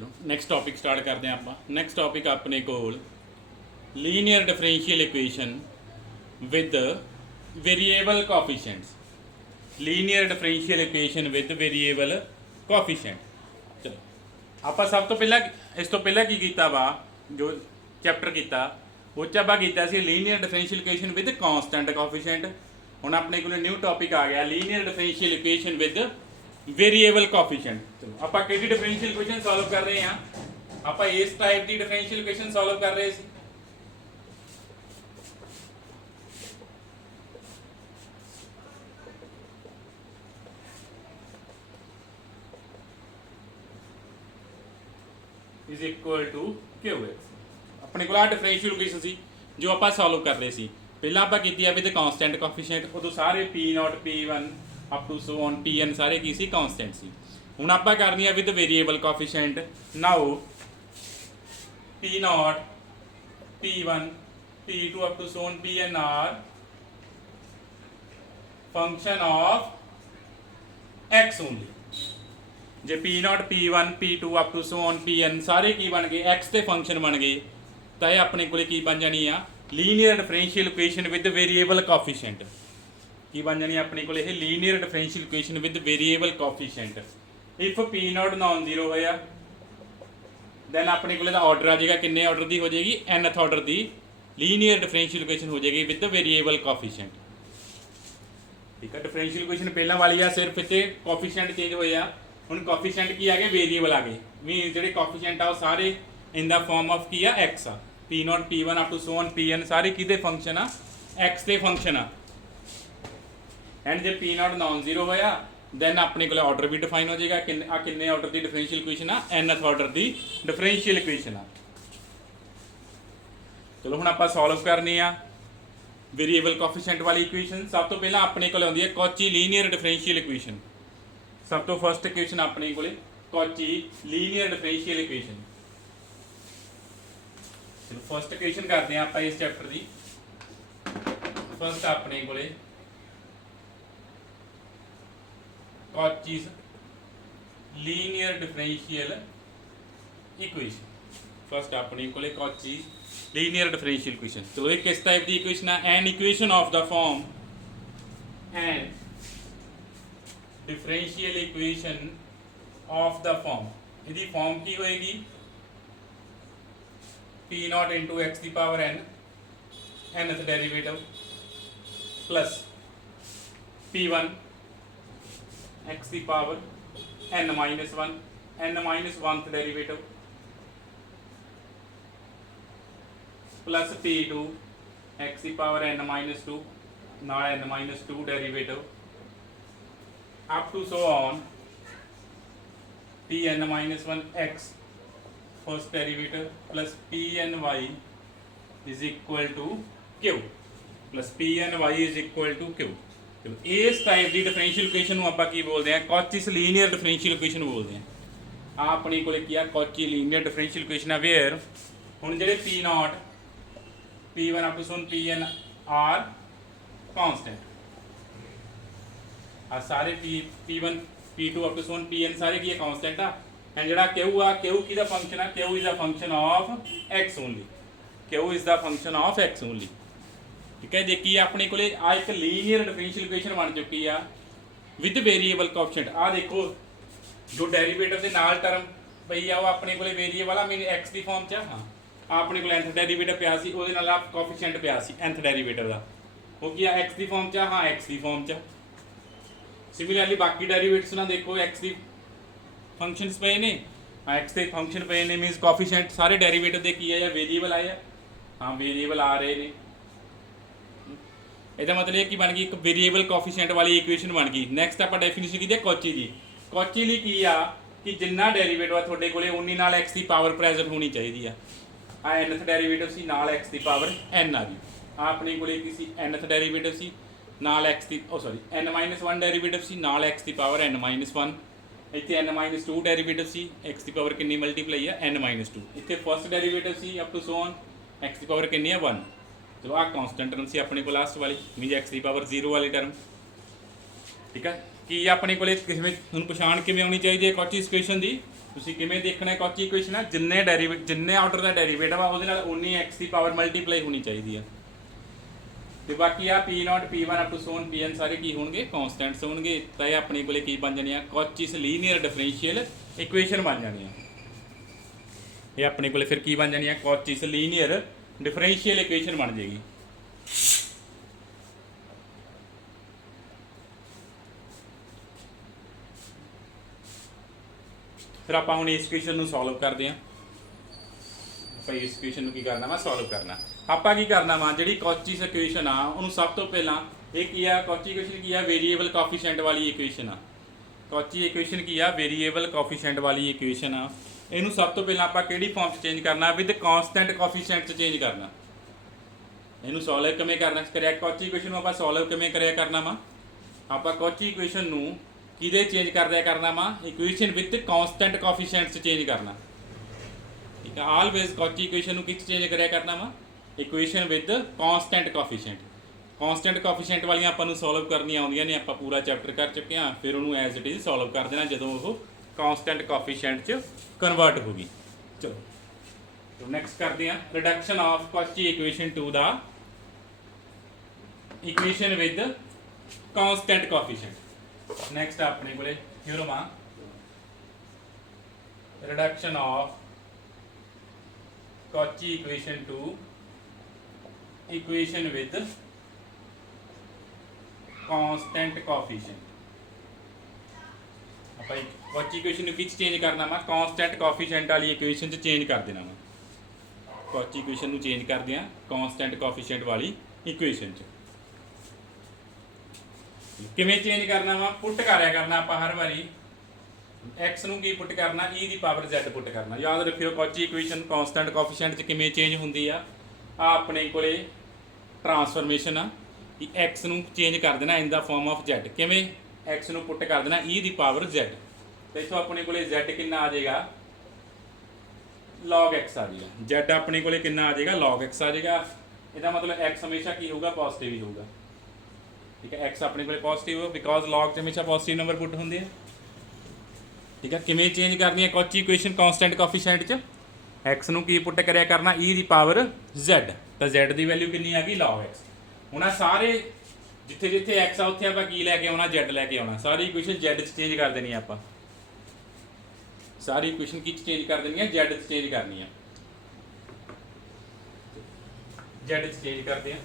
चलो next topic start करते हैं आप। नैक्सट टॉपिक अपने कोल linear differential equation with variable coefficients. Linear differential equation with variable coefficient. चलो आप सब तो पहला इस तो पहला की कीता वा जो चैप्टर किया वो च आप किया linear differential equation with constant coefficient. हुण अपने को न्यू टॉपिक आ गया linear differential equation with variable coefficient. चलो आप किहड़ी डिफरेंशियल इक्वेशन सॉल्व कर रहे हैं, आप इस टाइप की डिफरेंशियल इक्वेशन सॉल्व कर रहे सी। Is equal to Q X अपने को डिफरेंशियल इक्वेशन सी जो आप सॉल्व कर रहे सी। पहला आप की विद कॉन्सटेंट कोफिशिएंट उदों सारे P not P one up to so on P N सारे की सी कॉन्सटेंट सी। हुण आप करनी है with variable coefficient. Now P not P one P two up to so on P N are function of X only. जे P not P one P two up to so on P N सारे की बन गए x के function बन गए तो यह अपने को बन जानी आ linear differential equation with variable coefficient. की बन जानी अपने को linear differential equation with variable coefficient. If P naught non zero होया दैन अपने को ऑर्डर आ जाएगा किन्ने ऑर्डर की हो जाएगी nth ऑर्डर की लीनियर डिफरेंशियल इक्वेशन हो जाएगी विद वेरीएबल कोफिशिएंट। ठीक है डिफरेंशियल इक्वेशन पहला वाली आ सिर्फ इतने कोफिशिएंट चेंज होया हुण कोफिशिएंट की आ गए वेरीएबल आ गए मीन जो कोफिशिएंट आ सारे इन द फॉर्म ऑफ की आ एक्स आ P not P one up to so on P N सारे कि फंक्शन आ एक्स के फंक्शन आ। एंड जो पी नॉट नॉन जीरो होया दैन अपने को ऑर्डर भी डिफाइन हो जाएगा किन्ने ऑर्डर की डिफरेंशियल इक्वेशन आ nth ऑर्डर की डिफरेंशियल इक्वेशन आ। चलो हुण आपां सॉल्व करनी आ वेरीएबल कोफिशिएंट वाली इक्वेशन। सब तो पहला अपने को आउंदी है कॉची लीनियर डिफरेंशियल इक्वेशन। सब तो फर्स्ट इक्वेशन अपने को कॉची लीनियर डिफरेंशियल इक्वेशन। चलो फर्स्ट इक्वेशन करते हैं आप इस चैप्टर की। फर्स्ट अपने को Cauchy's linear differential equation. First अपने को कॉचीज लीनियर डिफरेंशियल इक्वेशन। तो एक किस टाइप की इक्वेशन है an equation of the form an differential equation of the form. यदि फॉर्म की होएगी पी नॉट इंटू एक्स की power N nth derivative plus P one X की power n minus one n minus one derivative plus P two X की power n minus two ना n minus two derivative up to so on P N minus one X first derivative plus P N Y is equal to Q plus P N Y is equal to Q. इस type की differential equation आप बोलते हैं कॉचीस linear differential equation बोलते हैं। अपने को Cauchy linear differential equation है वेयर हुण जे P not P one up to so on P N are constant आ सारे P one P two up to so on P N सारे की कॉन्सटेंट आ एंड जो क्यू आ क्यू की फंक्शन आ Q is the function of X only. Q is the function of X only. ठीक है जी की अपने को आ एक लीनियर डिफरेंशियल इक्वेशन बन चुकी आ विद वेरीएबल कोफिशिएंट। आ देखो जो डेरिवेटिव के नाल टर्म पई आ अपने को वेरीएबल आ मीन एक्स की फॉर्म च हाँ अपने को nth डेरिवेटिव पिया सी उहदे नाल कोफिशिएंट पिया सी nth डेरिवेटिव का वो की एक्स की फॉर्म च हाँ एक्स की फॉर्म च। सिमिलरली बाकी डेरिवेटिव्स ना देखो एक्स की फंक्शनस पे ने एक्स के फंक्शन पे ने मीनस कोफिशिएंट सारे डेरिवेटिव के की है या वेरीएबल आए हाँ वेरीएबल आ रहे हैं। ਇਹਦਾ मतलब कि बन गई एक वेरीएबल कोफिशिएंट वाली इक्वेशन बन गई। नैक्सट आप डेफिनेशन की कॉची की कॉची लिए की आ कि जिन्ना डेरिवेटिव आ थोड़े को उन्नी नाल एक्स की पावर प्रेजेंट होनी चाहिए आ nth डेरिवेटिव सी नाल एक्स की पावर n आ गई आ अपने को किसी nth डेरिवेटिव सी नाल एक्स की sorry n minus one derivative सी नाल एक्स की पावर n माइनस वन इतने n माइनस टू डेरिवेटिव सी एक्स की पावर कितनी मल्टीप्लाई है n माइनस टू इतने फर्स्ट डेरिवेटिव सी up to so on X की पावर कितनी है वन। चलो आ कॉन्सटेंट टर्म सी अपने को लास्ट वाली मीन एक्स की पावर जीरो वाली टर्म। ठीक है कि अपने को किसी में पछाण किमें आनी चाहिए कॉची इक्वेशन की ਤੁਸੀਂ ਕਿਵੇਂ ਦੇਖਣਾ ਕੌਚੀ ਇਕੁਏਸ਼ਨ ਆ, ਜਿੰਨੇ ਆਰਡਰ ਦਾ ਡੈਰੀਵੇਟਿਵ ਆ ਉਹਦੇ ਨਾਲ ਉਨੀ x ਦੀ ਪਾਵਰ ਮਲਟੀਪਲਾਈ ਹੋਣੀ ਚਾਹੀਦੀ ਆ। ਤੇ ਬਾਕੀ ਆ P0 P1 up to so on Pn ਸਾਰੇ ਕੀ ਹੋਣਗੇ, ਕਨਸਟੈਂਟਸ ਹੋਣਗੇ। ਤਾਂ ਇਹ ਆਪਣੇ ਕੋਲੇ ਕੀ ਬਣ ਜਾਣੀ ਆ, ਕੌਚੀਸ ਲੀਨੀਅਰ ਡਿਫਰੈਂਸ਼ੀਅਲ ਇਕੁਏਸ਼ਨ ਬਣ ਜਾਣੀ ਆ। ਇਹ ਆਪਣੇ ਕੋਲੇ ਫਿਰ ਕੀ ਬਣ ਜਾਣੀ ਆ, ਕੌਚੀਸ ਲੀਨੀਅਰ ਡਿਫਰੈਂਸ਼ੀਅਲ ਇਕੁਏਸ਼ਨ ਬਣ ਜਾਏਗੀ। ਫਿਰ ਆਪਾਂ ਹੁਣ ਇਸ ਇਕੁਏਸ਼ਨ ਨੂੰ ਸੋਲਵ ਕਰਦੇ ਹਾਂ। ਆਪਾਂ ਇਸ ਇਕੁਏਸ਼ਨ ਨੂੰ ਕੀ ਕਰਨਾ ਵਾ, ਸੋਲਵ ਕਰਨਾ। ਆਪਾਂ ਕੀ ਕਰਨਾ ਵਾ, ਜਿਹੜੀ ਕੌਚੀਸ ਇਕੁਏਸ਼ਨ ਆ ਉਹਨੂੰ ਸਭ ਤੋਂ ਪਹਿਲਾਂ ਇਹ ਕੀ ਆ, ਕੌਚੀ ਇਕੁਏਸ਼ਨ ਕੀ ਆ, ਵੇਰੀਏਬਲ ਕੋਫੀਸ਼ੀਐਂਟ ਵਾਲੀ ਇਕੁਏਸ਼ਨ ਆ। ਕੌਚੀ ਇਕੁਏਸ਼ਨ ਕੀ ਆ, ਵੇਰੀਏਬਲ ਕੋਫੀਸ਼ੀਐਂਟ ਵਾਲੀ ਇਕੁਏਸ਼ਨ ਆ। ਇਹਨੂੰ ਸਭ ਤੋਂ ਪਹਿਲਾਂ ਆਪਾਂ ਕਿਹੜੀ ਫਾਰਮ 'ਚ ਚੇਂਜ ਕਰਨਾ, ਵਿਦ ਕਾਂਸਟੈਂਟ ਕੋਫੀਸ਼ੀਐਂਟ 'ਚ ਚੇਂਜ ਕਰਨਾ। ਇਹਨੂੰ ਸੋਲਵ ਕਿਵੇਂ ਕਰਨਾ, ਕੌਚੀ ਇਕੁਏਸ਼ਨ ਨੂੰ ਆਪਾਂ ਸੋਲਵ ਕਿਵੇਂ ਕਰਿਆ ਕਰਨਾ ਵਾ, ਆਪਾਂ ਕੌਚੀ ਇਕੁਏਸ਼ਨ ਨੂੰ ਕਿਹਦੇ ਚੇਂਜ ਕਰਦਿਆ ਕਰਨਾ ਵਾ, ਇਕੁਏਸ਼ਨ ਵਿਦ ਕਾਂਸਟੈਂਟ ਕੋਫੀਸ਼ੀਐਂਟ 'ਚ ਚੇਂਜ ਕਰਨਾ। ਠੀਕ ਆ, ਆਲਵੇਜ਼ ਕੌਚੀ ਇਕੁਏਸ਼ਨ ਨੂੰ ਕਿਸ ਚੇਂਜ ਕਰਿਆ ਕਰਨਾ ਵਾ, equation with constant coefficient. Constant coefficient ਵਾਲੀਆਂ ਆਪਾਂ ਨੂੰ ਸੋਲਵ ਕਰਨੀਆਂ ਆਉਂਦੀਆਂ ਨੇ, ਆਪਾਂ ਪੂਰਾ ਚੈਪਟਰ ਕਰ ਚੁੱਕੇ ਹਾਂ। ਫਿਰ ਉਹਨੂੰ ਐਜ਼ ਇਟ ਇਜ਼ ਸੋਲਵ ਕਰ ਦੇਣਾ ਜਦੋਂ ਉਹ ਕਾਂਸਟੈਂਟ ਕੋਫੀਸ਼ੀਐਂਟ 'ਚ ਕਨਵਰਟ ਹੋ ਗਈ। ਚਲੋ ਨੈਕਸਟ ਕਰਦੇ ਹਾਂ, reduction of Cauchy equation to ਦਾ equation with constant coefficient. Next ਆਪਣੇ ਕੋਲੇ ਥਿਓਰਮ ਆ, reduction of Cauchy equation to equation with constant coefficient. ਆਪਾਂ ਕੌਚੀ ਇਕੁਏਸ਼ਨ ਨੂੰ ਕਿਸ ਚੇਂਜ ਕਰਨਾ ਵਾ, ਕਾਂਸਟੈਂਟ ਕੋਫੀਸ਼ੀਐਂਟ ਵਾਲੀ ਇਕੁਏਸ਼ਨ 'ਚ ਚੇਂਜ ਕਰ ਦੇਣਾ ਵਾ। ਕੌਚੀ ਇਕੁਏਸ਼ਨ ਨੂੰ ਚੇਂਜ ਕਰਦੇ ਆ ਕਾਂਸਟੈਂਟ ਕੋਫੀਸ਼ੀਐਂਟ ਵਾਲੀ ਇਕੁਏਸ਼ਨ 'ਚ। ਕਿਵੇਂ ਚੇਂਜ ਕਰਨਾ ਵਾ, ਪੁੱਟ ਕਰਿਆ ਕਰਨਾ ਆਪਾਂ ਹਰ ਵਾਰੀ। x ਨੂੰ ਕੀ ਪੁੱਟ ਕਰਨਾ, e ਦੀ ਪਾਵਰ z ਪੁੱਟ ਕਰਨਾ। ਯਾਦ ਰੱਖਿਓ ਕੌਚੀ ਇਕੁਏਸ਼ਨ ਕਾਂਸਟੈਂਟ ਕੋਫੀਸ਼ੀਐਂਟ 'ਚ ਕਿਵੇਂ ਚੇਂਜ ਹੁੰਦੀ ਆ, ਆ ਆਪਣੇ ਕੋਲੇ ਟਰਾਂਸਫਰਮੇਸ਼ਨ ਆ ਕਿ x ਨੂੰ ਚੇਂਜ ਕਰ ਦੇਣਾ ਇਨ ਦਾ ਫਾਰਮ ਆਫ z। ਕਿਵੇਂ, x ਨੂੰ ਪੁੱਟ ਕਰ ਦੇਣਾ e ਦੀ ਪਾਵਰ z। ਤੇ ਇੱਥੋਂ ਆਪਣੇ ਕੋਲੇ z ਕਿੰਨਾ ਆ ਜਾਏਗਾ, log x ਆ ਜਾਏਗਾ। z ਆਪਣੇ ਕੋਲੇ ਕਿੰਨਾ ਆ ਜਾਏਗਾ, log x ਆ ਜਾਏਗਾ। ਇਹਦਾ ਮਤਲਬ x ਹਮੇਸ਼ਾ ਕੀ ਹੋਊਗਾ, ਪੋਜ਼ਿਟਿਵ ਹੀ ਹੋਊਗਾ। ਠੀਕ ਹੈ, x ਆਪਣੇ ਕੋਲੇ ਪੋਜ਼ਿਟਿਵ ਬਿਕੋਜ਼ log 'ਚ ਹਮੇਸ਼ਾ ਪੋਜ਼ਿਟਿਵ ਨੰਬਰ ਪੁੱਟ ਹੁੰਦੇ ਆ। ਠੀਕ ਹੈ, ਕਿਵੇਂ ਚੇਂਜ ਕਰਨੀ ਹੈ ਕੌਚੀ ਇਕੁਏਸ਼ਨ ਕਾਂਸਟੈਂਟ ਕੋਫੀਸ਼ੀਐਂਟ 'ਚ, x ਨੂੰ ਕੀ ਪੁੱਟ ਕਰਿਆ ਕਰਨਾ, e ਦੀ ਪਾਵਰ z। ਤਾਂ z ਦੀ ਵੈਲਿਊ ਕਿੰਨੀ ਆ ਗਈ, log x। ਹੁਣ ਆ ਸਾਰੇ ਜਿੱਥੇ ਜਿੱਥੇ x ਆ ਉੱਥੇ ਆਪਾਂ ਕੀ ਲੈ ਕੇ ਆਉਣਾ, z ਲੈ ਕੇ ਆਉਣਾ। ਸਾਰੀ ਇਕੁਏਸ਼ਨ z 'ਚ ਚੇਂਜ ਕਰ ਦੇਣੀ ਆਪਾਂ। ਸਾਰੀ ਇਕੁਏਸ਼ਨ ਕੀ 'ਚ ਚੇਂਜ ਕਰ ਦੇਣੀ ਹੈ, z 'ਚ ਚੇਂਜ ਕਰਨੀ ਆ। z 'ਚ ਚੇਂਜ ਕਰਦੇ ਆ।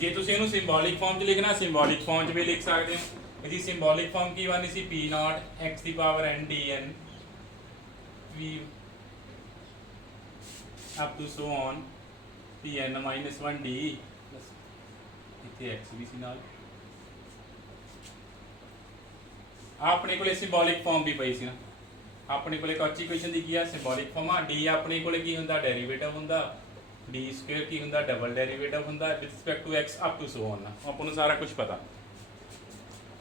ਜੇ ਤੁਸੀਂ ਇਹਨੂੰ ਸਿੰਬੋਲਿਕ ਫਾਰਮ 'ਚ ਲਿਖਣਾ, ਸਿੰਬੋਲਿਕ ਫਾਰਮ 'ਚ ਵੀ ਲਿਖ ਸਕਦੇ ਹੋ। ਇਹਦੀ ਸਿੰਬੋਲਿਕ ਫਾਰਮ ਕੀ ਬਣਨੀ ਸੀ, P0 x ਦੀ power n dn v up to so on Pn minus 1d ਇੱਥੇ x ਵੀ ਸੀ ਨਾਲ। ਆਪਣੇ ਕੋਲੇ ਸਿੰਬੋਲਿਕ ਫਾਰਮ ਵੀ ਪਈ ਸੀ ਨਾ, ਆਪਣੇ ਕੋਲੇ ਕੌਚੀ ਇਕੁਏਸ਼ਨ ਦੀ ਕੀ ਆ, ਸਿੰਬੋਲਿਕ ਫਾਰਮ ਆ। d ਆਪਣੇ ਕੋਲੇ ਕੀ ਹੁੰਦਾ, ਡੈਰੀਵੇਟਿਵ ਹੁੰਦਾ। d ਸਕੁਅਰ ਕੀ ਹੁੰਦਾ, ਡਬਲ ਡੈਰੀਵੇਟਿਵ ਹੁੰਦਾ with respect to x up to so on. ਆਪਾਂ ਨੂੰ ਸਾਰਾ ਕੁਝ ਪਤਾ।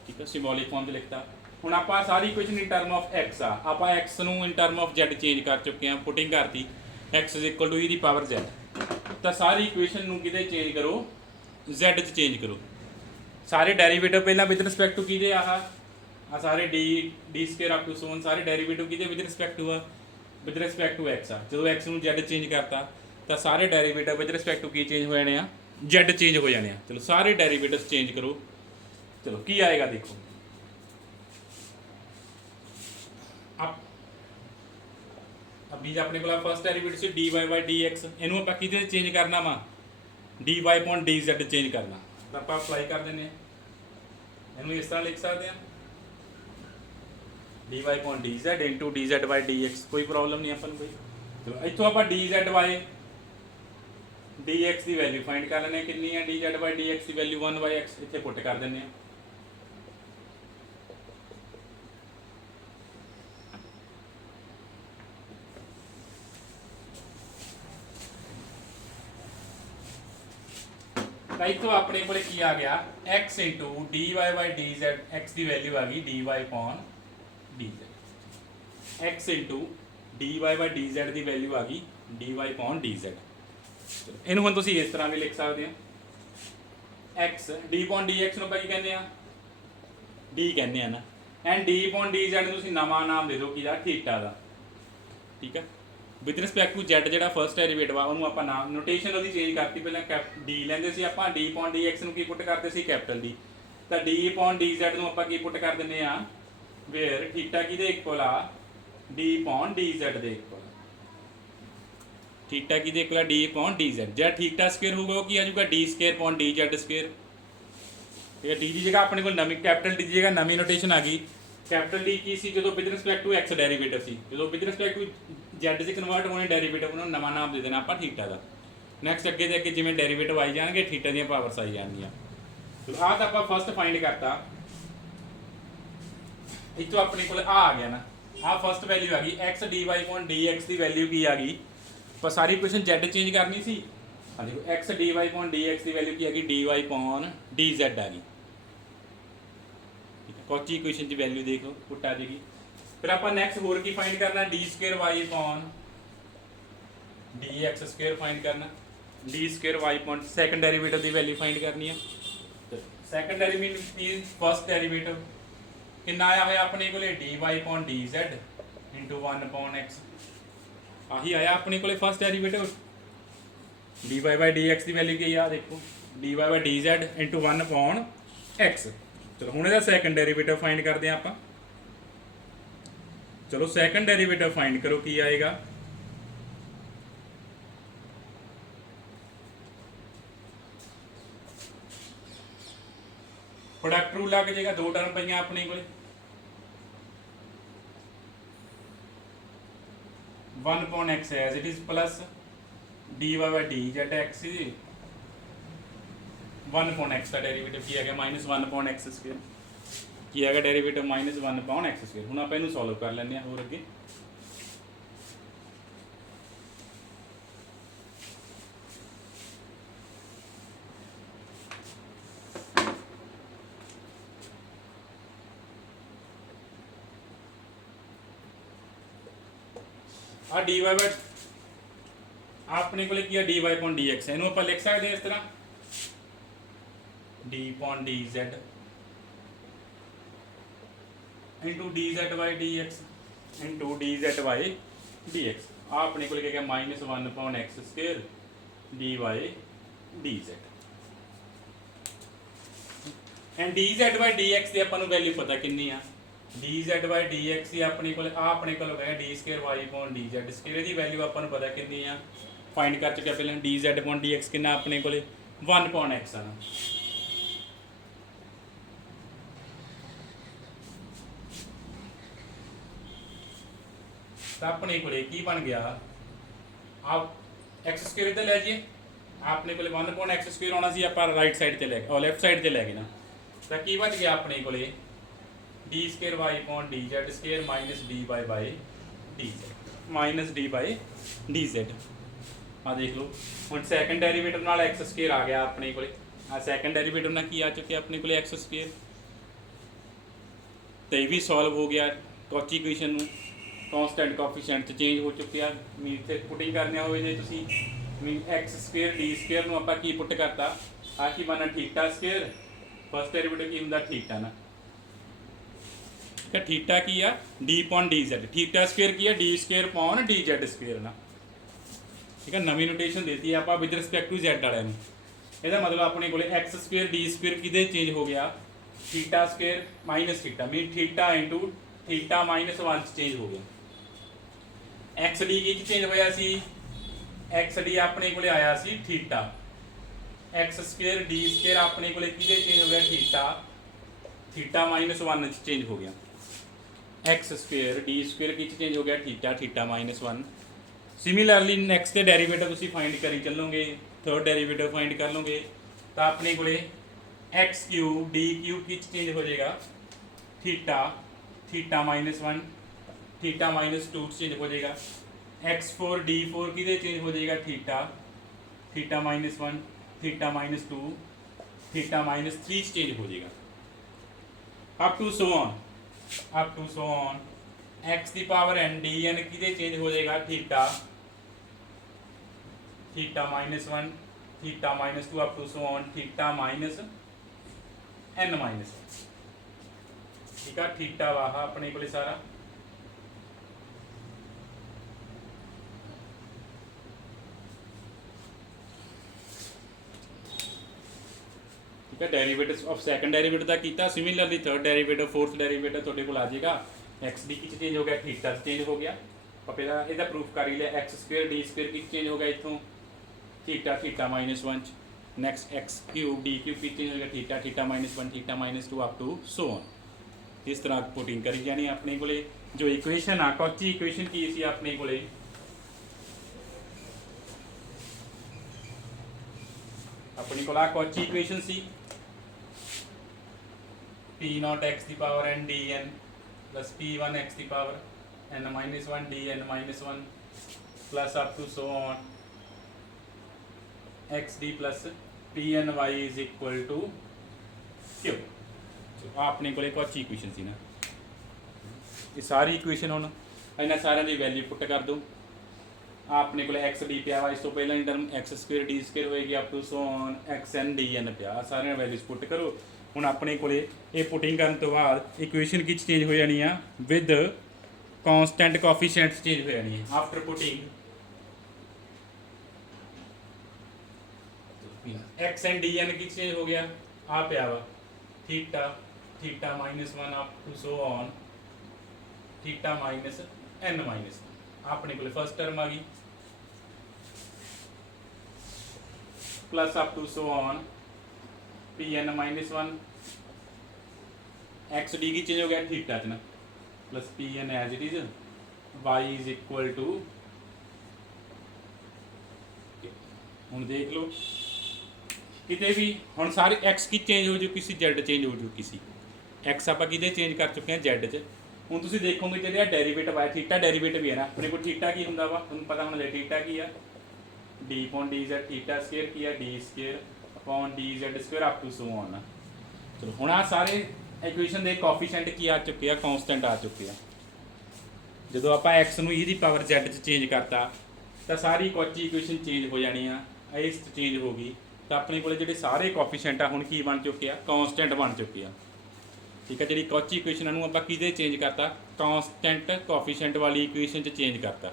ਠੀਕ ਹੈ, ਸਿੰਬੋਲਿਕ ਫਾਰਮ 'ਚ ਲਿਖਤਾ। ਹੁਣ ਆਪਾਂ ਸਾਰੀ equation in term of x ਆ, ਆਪਾਂ x ਨੂੰ in term of z change ਕਰ ਚੁੱਕੇ ਹਾਂ, ਪੁਟਿੰਗ ਕਰਤੀ x is equal to e ਦੀ ਪਾਵਰ z। ਤਾਂ ਸਾਰੀ ਇਕੁਏਸ਼ਨ ਨੂੰ ਕਿਤੇ ਚੇਂਜ ਕਰੋ, z 'ਚ ਚੇਂਜ ਕਰੋ। ਸਾਰੇ ਡੈਰੀਵੇਟਿਵ ਪਹਿਲਾਂ ਵਿਦ ਰਿਸਪੈਕਟ ਟੂ ਕਿਹਦੇ ਆ ਸਾਰੇ d square up to so on, ਸਾਰੇ ਡੈਰੀਵੇਟਿਵ ਕਿਹਦੇ ਵਿਦ ਰਿਸਪੈਕਟ ਟੂ ਆ, ਵਿਦ ਰਿਸਪੈਕਟ ਟੂ x ਆ। ਜਦੋਂ x ਨੂੰ z ਚੇਂਜ ਕਰਤਾ ਤਾਂ ਸਾਰੇ ਡੈਰੀਵੇਟਿਵ ਵਿਦ ਰਿਸਪੈਕਟ ਟੂ ਕੀ ਚੇਂਜ ਹੋ ਜਾਣੇ ਆ, z ਚੇਂਜ ਹੋ ਜਾਣੇ ਆ। ਚਲੋ ਸਾਰੇ ਡੈਰੀਵੇਟਿਵ ਚੇਂਜ ਕਰੋ। ਚਲੋ ਕੀ ਆਏਗਾ ਦੇਖੋ, ਅਭੀ ਆਪਣੇ ਕੋਲ first derivative C dy by dx। ਇਹਨੂੰ ਆਪਾਂ ਕਿਹਦੇ ਚੇਂਜ ਕਰਨਾ ਵਾ, dy upon dz ਚੇਂਜ ਕਰਨਾ। ਤਾਂ ਆਪਾਂ ਅਪਲਾਈ ਕਰ ਦਿੰਦੇ ਹਾਂ, ਇਹਨੂੰ ਇਸ ਤਰ੍ਹਾਂ ਲਿਖ ਸਕਦੇ ਹਾਂ dy upon dz into dz by dx। ਕੋਈ ਪ੍ਰੋਬਲਮ ਨਹੀਂ ਆਪਾਂ ਨੂੰ ਕੋਈ। ਚਲੋ ਇੱਥੋਂ ਆਪਾਂ dz by dx the value find ਕਰ ਲੈਣੇ, ਕਿੰਨੀ ਹੈ dz by dx the value 1/x। ਇੱਥੇ ਪੁੱਟ ਕਰ ਦਿੰਦੇ ਹਾਂ। ਤਾਂ ਇੱਥੋਂ ਆਪਣੇ ਕੋਲੇ ਕੀ ਆ ਗਿਆ, x into dy by dz। x the value ਆ ਗਈ dy upon dz। x into dy by dz the value ਆ ਗਈ dy upon dz। ਇਹਨੂੰ ਹੁਣ ਤੁਸੀਂ ਇਸ ਤਰ੍ਹਾਂ ਵੀ ਲਿਖ ਸਕਦੇ ਹੋ, x d upon dx ਨੂੰ ਆਪਾਂ ਕੀ ਕਹਿੰਦੇ ਆ, d ਕਹਿੰਦੇ ਆ ਨਾ, ਐਂਡ d upon dz ਨੂੰ ਤੁਸੀਂ ਨਵਾਂ ਨਾਮ ਦੇ ਦਿਓ ਕਿਹਦਾ, ਥੀਟਾ ਦਾ। ठीक है। विद रिस्पैक्ट टू Z ਜਿਹੜਾ ਫਸਟ ਡੈਰੀਵੇਟਿਵ ਆ ਉਹਨੂੰ ਆਪਾਂ ਨਾਮ ਨੋਟੇਸ਼ਨ ਉਹਦੀ ਚੇਂਜ ਕਰਤੀ, ਪਹਿਲਾਂ D ਲੈਂਦੇ ਸੀ ਆਪਾਂ, D upon dx ਨੂੰ ਕੀ ਪੁੱਟ ਕਰਦੇ ਸੀ ਕੈਪੀਟਲ D, ਤਾਂ D upon dz ਨੂੰ ਆਪਾਂ ਕੀ ਪੁੱਟ ਕਰ ਦਿੰਦੇ ਆ ਵੇਅਰ ਥੀਟਾ ਕਿਹਦੇ ਇਕੁਅਲ ਆ D upon dz ਦੇ ਇਕੁਅਲ, ਥੀਟਾ ਕਿਹਦੇ ਇਕੁਅਲ ਆ D upon dz, ਜਿਹੜਾ ਥੀਟਾ ਸਕੁਅਰ ਹੋਊਗਾ ਉਹ ਕੀ ਆ ਜਾਊਗਾ D square upon dz square, ਠੀਕ ਹੈ। D ਦੀ ਜਗ੍ਹਾ ਆਪਣੇ ਕੋਲ ਨਵੀਂ ਕੈਪੀਟਲ D ਦੀ ਜਗ੍ਹਾ ਨਵੀਂ ਨੋਟੇਸ਼ਨ ਆ ਗਈ, ਕੈਪੀਟਲ D ਕੀ ਸੀ ਜਦੋਂ with respect to x derivative ਸੀ, ਜਦੋਂ ਵਿਦ ਰਿਸਪੈਕਟ ਟੂ Z 'ਚ ਕਨਵਰਟ ਹੋਣੇ ਡੈਰੀਵੇਟਿਵ ਨੂੰ ਨਵਾਂ ਨਾਮ ਦੇ ਦੇਣਾ ਆਪਾਂ ਥੀਟਾ ਦਾ। ਨੈਕਸਟ ਅੱਗੇ ਦੇ ਅੱਗੇ ਜਿਵੇਂ ਡੈਰੀਵੇਟਿਵ ਆਈ ਜਾਣਗੇ ਥੀਟਾ ਦੀਆਂ ਪਾਵਰਸ ਆਈ ਜਾਣਗੀਆਂ। ਚਲੋ ਆਹ ਤਾਂ ਆਪਾਂ ਫਸਟ ਫਾਈਂਡ ਕਰਤਾ, ਇੱਥੋਂ ਆਪਣੇ ਕੋਲ ਆ ਗਿਆ ਨਾ, ਆਹ ਫਸਟ ਵੈਲਿਊ ਆ ਗਈ x dy upon dx ਦੀ ਵੈਲਿਊ ਕੀ ਆ ਗਈ, ਪਰ ਸਾਰੀ ਇਕੁਏਸ਼ਨ Z ਚੇਂਜ ਕਰਨੀ ਸੀ। ਹਾਂ ਦੇਖੋ x dy upon dx ਦੀ ਵੈਲਿਊ ਕੀ ਆ ਗਈ dy upon dz ਆ ਗਈ, ਕੌਚੀ ਇਕੁਏਸ਼ਨ ਦੀ ਵੈਲਿਊ ਦੇਖ ਲਓ ਪੁੱਟ ਆ ਜਾਏਗੀ। ਫਿਰ ਆਪਾਂ ਨੈਕਸਟ ਹੋਰ ਕੀ ਫਾਈਂਡ ਕਰਨਾ, d square y upon dx square find ਕਰਨਾ, d square y upon second derivative ਦੀ ਵੈਲਿਊ ਫਾਈਂਡ ਕਰਨੀ ਹੈ। Second derivative means first derivative ਕਿੰਨਾ ਆਇਆ ਹੋਇਆ ਆਪਣੇ ਕੋਲੇ dy upon dz into 1 upon x, ਆਹੀ ਆਇਆ ਆਪਣੇ ਕੋਲੇ first derivative. dy by dx the value ਕੀ ਆ ਦੇਖੋ dy by dz into 1 upon x। ਚਲੋ ਹੁਣ ਇਹਦਾ ਸੈਕੰਡ ਡੈਰੀਵੇਟਿਵ ਫਾਈਂਡ ਕਰਦੇ ਆ ਆਪਾਂ। ਚਲੋ ਸੈਕੰਡ ਡੈਰੀਵੇਟਿਵ ਫਾਈਂਡ ਕਰੋ ਕੀ ਆਏਗਾ, ਪ੍ਰੋਡਕਟ ਰੂਲ ਲੱਗ ਜਾਏਗਾ, ਦੋ ਟਰਮ ਪਈਆਂ ਆਪਣੇ ਕੋਲੇ 1 upon x as it is plus dy by dz x 1 upon x the derivative ਕੀ ਆ ਗਿਆ -1 upon x ਸਕੁਅਰ, ਕੀ ਆ ਗਿਆ ਡੈਰੀਵੇਟਿਵ -1 upon x ਸਕੁਅਰ। ਹੁਣ ਆਪਾਂ ਇਹਨੂੰ ਸੋਲਵ ਕਰ ਲੈਂਦੇ ਹਾਂ ਹੋਰ ਅੱਗੇ। ਆ dy by ਆਪਣੇ ਕੋਲੇ ਕੀ ਆ dy upon dx, ਇਹਨੂੰ ਆਪਾਂ ਲਿਖ ਸਕਦੇ ਹਾਂ ਇਸ ਤਰ੍ਹਾਂ d upon dz into dz by dx into dz by dx, ਆ ਆਪਣੇ ਕੋਲ ਕੀ ਹੈ -1 upon x square dy dz, and dz by dx ਦੀ ਆਪਾਂ ਨੂੰ ਵੈਲਿਊ ਪਤਾ ਕਿੰਨੀ ਆ, dz by dx ਦੀ ਆਪਣੇ ਕੋਲ ਆ ਆਪਣੇ ਕੋਲ ਹੈ d square y upon dz square, ਦੀ ਵੈਲਿਊ ਆਪਾਂ ਨੂੰ ਪਤਾ ਕਿੰਨੀ ਆ, ਫਾਈਂਡ ਕਰ ਚੁੱਕਿਆ ਪਹਿਲਾਂ। dz upon dx ਕਿੰਨਾ ਆਪਣੇ ਕੋਲੇ 1 upon x ਆ ਨਾ, ਤਾਂ ਆਪਣੇ ਕੋਲੇ ਕੀ ਬਣ ਗਿਆ, ਆਪ x ਸਕੁਅਰ ਇੱਧਰ ਲੈ ਜਾਈਏ, ਆਪਣੇ ਕੋਲੇ 1 upon x ਸਕੁਅਰ ਆਉਣਾ ਸੀ, ਆਪਾਂ ਰਾਈਟ ਸਾਈਡ ਤੇ ਲੈ ਗਏ ਔਰ ਲੈਫਟ ਸਾਈਡ ਤੇ ਲੈ ਗਏ ਨਾ, ਤਾਂ ਕੀ ਬਚ ਗਿਆ ਆਪਣੇ ਕੋਲੇ d square y upon dz square -dy by dz -d by dz। ਆ ਦੇਖ ਲਓ ਹੁਣ ਸੈਕੰਡ ਡੈਰੀਵੇਟਿਵ ਨਾਲ x ਸਕੁਅਰ ਆ ਗਿਆ ਆਪਣੇ ਕੋਲੇ, ਆ ਸੈਕੰਡ ਡੈਰੀਵੇਟਿਵ ਨਾਲ ਕੀ ਆ ਚੁੱਕਿਆ ਆਪਣੇ ਕੋਲੇ x ਸਕੁਅਰ, ਤੇ ਇਹ ਵੀ ਸੋਲਵ ਹੋ ਗਿਆ ਕੌਚੀ ਇਕੁਏਸ਼ਨ ਨੂੰ ਕਾਂਸਟੈਂਟ ਕੋਐਫੀਸ਼ੀਐਂਟ ਚ ਚੇਂਜ ਹੋ ਚੁੱਕਿਆ। ਮੀਨ ਇੱਥੇ ਪੁਟਿੰਗ ਕਰਨੀ ਹੋਵੇ ਜੇ ਤੁਸੀਂ ਮੀਨ x ਸਕੁਅਰ d ਸਕੁਅਰ ਨੂੰ ਆਪਾਂ ਕੀ ਪੁੱਟ ਕਰਤਾ, ਆ ਕੀ ਬਣਾ ਥੀਟਾ ਸਕੁਅਰ, ਫਸਟ ਡੈਰੀਵੇਟਿਵ ਕੀ ਹੁੰਦਾ ਥੀਟਾ ਨਾ, ਕਿ ਥੀਟਾ ਕੀ ਆ d upon dz, theta square ਕੀ ਆ d square upon dz square ਨਾ, ਠੀਕ ਹੈ। ਨਵੀਂ ਨੋਟੇਸ਼ਨ ਦੇਤੀ ਆਪਾਂ ਵਿਦ ਰਿਸਪੈਕਟ ਟੂ z ਵਾਲਿਆਂ ਨੂੰ, ਇਹਦਾ ਮਤਲਬ ਆਪਣੇ ਕੋਲੇ x ਸਕੁਅਰ d ਸਕੁਅਰ ਕਿਹਦੇ ਚੇਂਜ ਹੋ ਗਿਆ ਥੀਟਾ ਸਕੁਅਰ ਮਾਈਨਸ ਥੀਟਾ, ਮੀਨ ਥੀਟਾ ਇਨਟੂ ਥੀਟਾ -1 ਚ ਚੇਂਜ ਹੋ ਗਿਆ। x d ਕੀ ਚੇਂਜ ਹੋਇਆ ਸੀ, x d ਆਪਣੇ ਕੋਲੇ ਆਇਆ ਸੀ theta, x square d square ਆਪਣੇ ਕੋਲੇ ਕਿਹਦੇ ਚੇਂਜ ਹੋ ਗਿਆ ਥੀਟਾ, ਥੀਟਾ -1 ਚ ਚੇਂਜ ਹੋ ਗਿਆ। x ਸਕੁਅਰ d ਸਕੁਅਰ ਕੀ ਚੇਂਜ ਹੋ ਗਿਆ ਥੀਟਾ, ਥੀਟਾ -1। ਸਿਮਿਲਰਲੀ ਨੈਕਸਟ ਤੇ ਡੈਰੀਵੇਟਿਵ ਤੁਸੀਂ ਫਾਈਂਡ ਕਰੀ ਚੱਲੋਗੇ, ਥਰਡ ਡੈਰੀਵੇਟਿਵ ਫਾਈਂਡ ਕਰ ਲਓਗੇ, ਤਾਂ ਆਪਣੇ ਕੋਲੇ x ਕਿਊਬ d ਕਿਊਬ ਕੀ ਚੇਂਜ ਹੋ ਜਾਏਗਾ ਥੀਟਾ, ਥੀਟਾ -1 ਥੀਟਾ -2 ਚੇਂਜ ਹੋ ਜਾਏਗਾ। x4 d4 ਕਿਹਦੇ ਚੇਂਜ ਹੋ ਜਾਏਗਾ theta, theta -1 theta -2 theta -3 change ਹੋ ਜਾਏਗਾ, up to so on x ਦੀ ਪਾਵਰ n dn ਕਿਹਦੇ ਚੇਂਜ ਹੋ ਜਾਏਗਾ theta, theta -1 theta -2 up to so on theta -n-, ठीक है। थीटा वाह अपने को सारा ठीक है। डेरीवेटिव ऑफ सैकंड डेरीवेटिव का किया, similarly third derivative fourth derivative तुहाडे कोल आ जाएगा। एक्स डी की चेंज हो गया, थीटा चेंज हो गया। पहला इसका प्रूफ कर ही लिया, एक्स स्क्वेयर डी स्क्वेयर की चेंज हो गया इतों theta theta -1। Next X cube D cube की चेंज हो गया theta theta -1 theta -2 up to so on. इस तरह पुटिंग करी जानी अपने को जो इक्वेशन आ कॉची इक्वेशन की सी अपने को अपने को कॉची इक्वेशन सी P0 x दी power n dn plus P1 x दी power n -1 dn -1 plus up to so on xd plus Pn y is equal to q। अपने को कॉची इक्वेशन सी ना, ये सारी इक्वेशन हुण इन्हां सारिਆਂ ਦੀ वैल्यू पुट कर दो। अपने को एक्स डी पिया वा, इस तो पहला term X square D square होएगी up to so on X N D N पिया, सारे वैल्यूज पुट करो। हुण अपने को ये पुटिंग करन तो बाद इक्वेशन की चेंज हो जानी है विद कॉन्सटेंट कोफिशिएंट्स चेंज हो जानी है। After putting X N D N की चेंज हो गया, आ पिया वा theta theta -1 up to so on theta -n-। अपने को फर्स्ट टर्म आ गई plus up to so on Pn -1 X D की चेंज हो गया थीटा च ना plus Pn as it is y is equal to. हुण देख लो किते भी हुण सारी एक्स की चेंज हो चुकी सी, जेड चेंज हो चुकी सी। एक्स आप किते चेंज कर चुके हैं जेड च। हुण तुसीं देखोगे जो डेरीवेटिव आया थीटा डेरीवेटिव ही है ना, अपने को थीटा की हुंदा वा तुहानूं पता होना थीटा की है D upon D Z theta square की है D square upon D Z square up to so on. चलो हुण आ सारे इक्वेशन के कोफिशिएंट की आ चुके हैं, कॉन्सटेंट आ चुके हैं। जो आप एक्स नूं ई दी पावर जेड च चेंज करता तो सारी कॉची इक्वेशन चेंज हो जानी है, इस चेंज हो गई तो अपने को जो सारे कोफिशिएंट आ हुण की बन चुके हैं, कॉन्सटेंट बन चुके हैं। ठीक है, जी कॉची इक्वेशन आप कि चेंज करता, कॉन्सटेंट कोफिशिएंट वाली इक्वेशन च चेंज करता।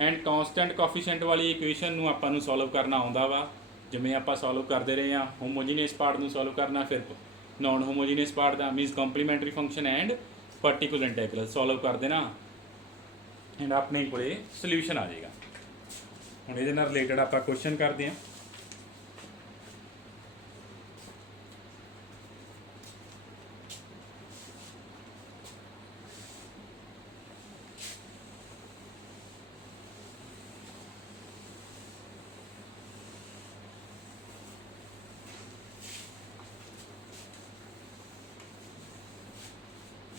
एंड कॉन्सटेंट कोफिशिएंट वाली इक्वेशन आपू सॉल्व करना आता वा, जिमें आप सॉल्व करते रहे हैं। होमोजीनियस पार्ट में सॉल्व करना, फिर नॉन होमोजीनियस पार्ट का मीनस complementary function and particular integral solve कर देना एंड अपने को सोल्यूशन आ जाएगा। हुण इहदे नाल रिलेटेड आप क्वेश्चन करते हैं।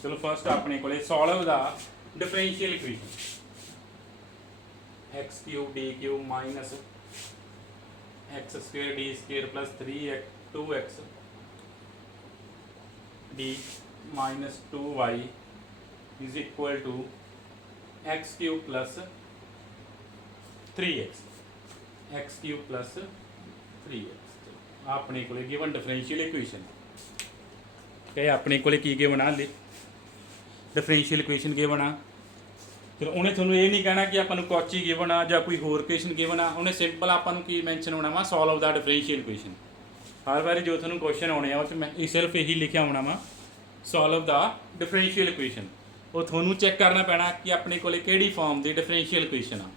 चलो फर्स्ट अपने को solve the differential equation X cube D cube minus X square D square plus 2x D minus 2y is equal to X cube plus 3x cube plus 3x। अपने को given differential equation कहे अपने को की बना ले differential equation given आ। चलो उन्हें थोड़ा ये नहीं कहना कि आपको कॉची गिवन आ या कोई होर इक्वेशन गिवन आ, उन्हें सिंपल आपको की मैंशन होना वा सॉल्व द डिफरेंशियल इक्वेशन। हर बार जो थोड़ा क्वेश्चन आने उस सिर्फ यही लिखा होना वा सॉल्व द डिफरेंशियल इक्वेशन। वो थोड़ा चैक करना पैना कि अपने को फॉर्म की डिफरेंशियल इक्वेशन आ।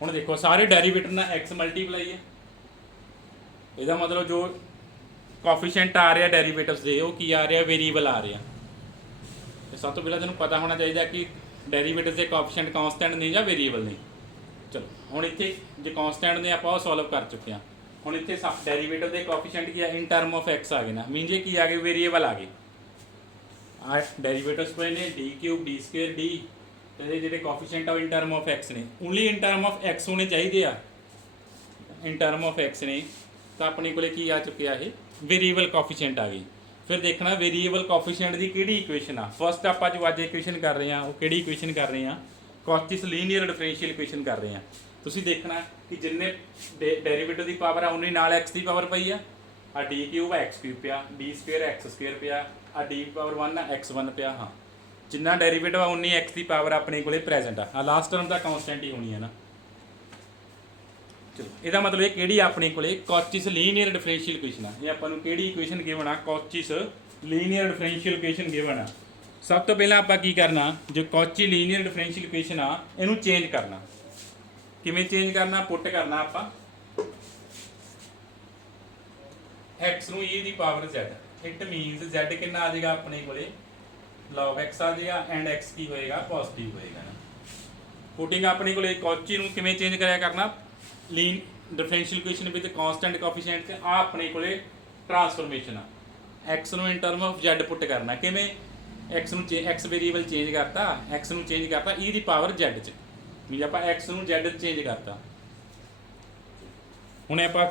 हुण देखो सारे डेरीवेटिव ना एक्स मल्टीप्लाई है, इसका मतलब जो कोफिशिएंट आ रहा डेरीवेटिव्स दे वो की आ रहा वेरीएबल आ रहा। तो सब तो पहले तुहानूं पता होना चाहिए कि डेरीवेटिव्स के कोफिशिएंट कॉन्सटेंट नहीं या वेरीएबल नहीं। चलो हुण इत्थे जो कॉन्सटेंट ने आप सॉल्व कर चुके हैं। हुण इत्थे डेरीवेटिव के कोफिशिएंट की इन टर्म ऑफ एक्स आ गए ना, मीन जे की आ गए वेरीएबल आ गए। आ डेरीवेटिव्स पे ने D cube D square D तो जो coefficient in term of X ने only in term of X होने चाहिए आ। इन टर्म ऑफ एक्स ने तो अपने को की आ चुके हैं वेरीएबल कोफिशिएंट आ गई। फिर देखना वेरीएबल कोफिशिएंट की किहड़ी इक्वेशन आ। फस्ट आप जो अज इक्वेशन कर रहे हैं वो किहड़ी इक्वेशन कर रहे हैं, कॉचिस लीनियर डिफरेंशियल इक्वेशन कर रहे हैं। तुसीं देखना कि जिन्ने डेरीवेटिव की पावर आ उन्नी नाल एक्स की पावर पई आ डी क्यूब एक्स क्यूब पिया डी स्क्वेयर एक्स स्क्वेयर पिया आ डी पावर 1 आ x1 पिया। हाँ जिन्ना डेरीवेटिव आ उन्नी एक्स की पावर अपने को प्रेजेंट आ। लास्ट टर्म तो कॉन्सटेंट ही होनी है ना। ਚਲੋ ਇਹਦਾ ਮਤਲਬ ਇਹ ਕਿਹੜੀ ਆਪਣੇ ਕੋਲੇ ਕੌਚੀਸ ਲੀਨੀਅਰ ਡਿਫਰੈਂਸ਼ੀਅਲ ਇਕੁਏਸ਼ਨ ਆ। ਇਹ ਆਪਾਂ ਨੂੰ ਕਿਹੜੀ ਇਕੁਏਸ਼ਨ ਗਿਵਨ ਆ, ਕੌਚੀਸ ਲੀਨੀਅਰ ਡਿਫਰੈਂਸ਼ੀਅਲ ਇਕੁਏਸ਼ਨ ਗਿਵਨ ਆ। ਸਭ ਤੋਂ ਪਹਿਲਾਂ ਆਪਾਂ ਕੀ ਕਰਨਾ, ਜੋ ਕੌਚੀ ਲੀਨੀਅਰ ਡਿਫਰੈਂਸ਼ੀਅਲ ਇਕੁਏਸ਼ਨ ਆ ਇਹਨੂੰ ਚੇਂਜ ਕਰਨਾ। ਕਿਵੇਂ ਚੇਂਜ ਕਰਨਾ, ਪੁੱਟ ਕਰਨਾ ਆਪਾਂ x ਨੂੰ e ਦੀ power z। It means z ਕਿੰਨਾ ਆ ਜਾਏਗਾ ਆਪਣੇ ਕੋਲੇ log x ਆ ਜਾਏਗਾ ਐਂਡ x ਕੀ ਹੋਏਗਾ, ਪੋਜ਼ਿਟਿਵ ਹੋਏਗਾ ਨਾ। ਪੁਟਿੰਗ ਆਪਣੇ ਕੋਲੇ ਕੌਚੀ ਨੂੰ ਕਿਵੇਂ ਚੇਂਜ ਕਰਿਆ ਕਰਨਾ, linear differential equation with constant coefficient ਤੇ ਆ ਆਪਣੇ ਕੋਲੇ ਟ੍ਰਾਂਸਫਰਮੇਸ਼ਨ ਆ। x ਨੂੰ in term of z put ਕਰਨਾ। ਕਿਵੇਂ, x ਨੂੰ x ਵੇਰੀਏਬਲ ਚੇਂਜ ਕਰਤਾ, x ਨੂੰ ਚੇਂਜ ਕਰਤਾ e ਦੀ ਪਾਵਰ z ਚ, ਮੀਨ ਆਪਾਂ x ਨੂੰ z ਚੇਂਜ ਕਰਤਾ। ਹੁਣ ਆਪਾਂ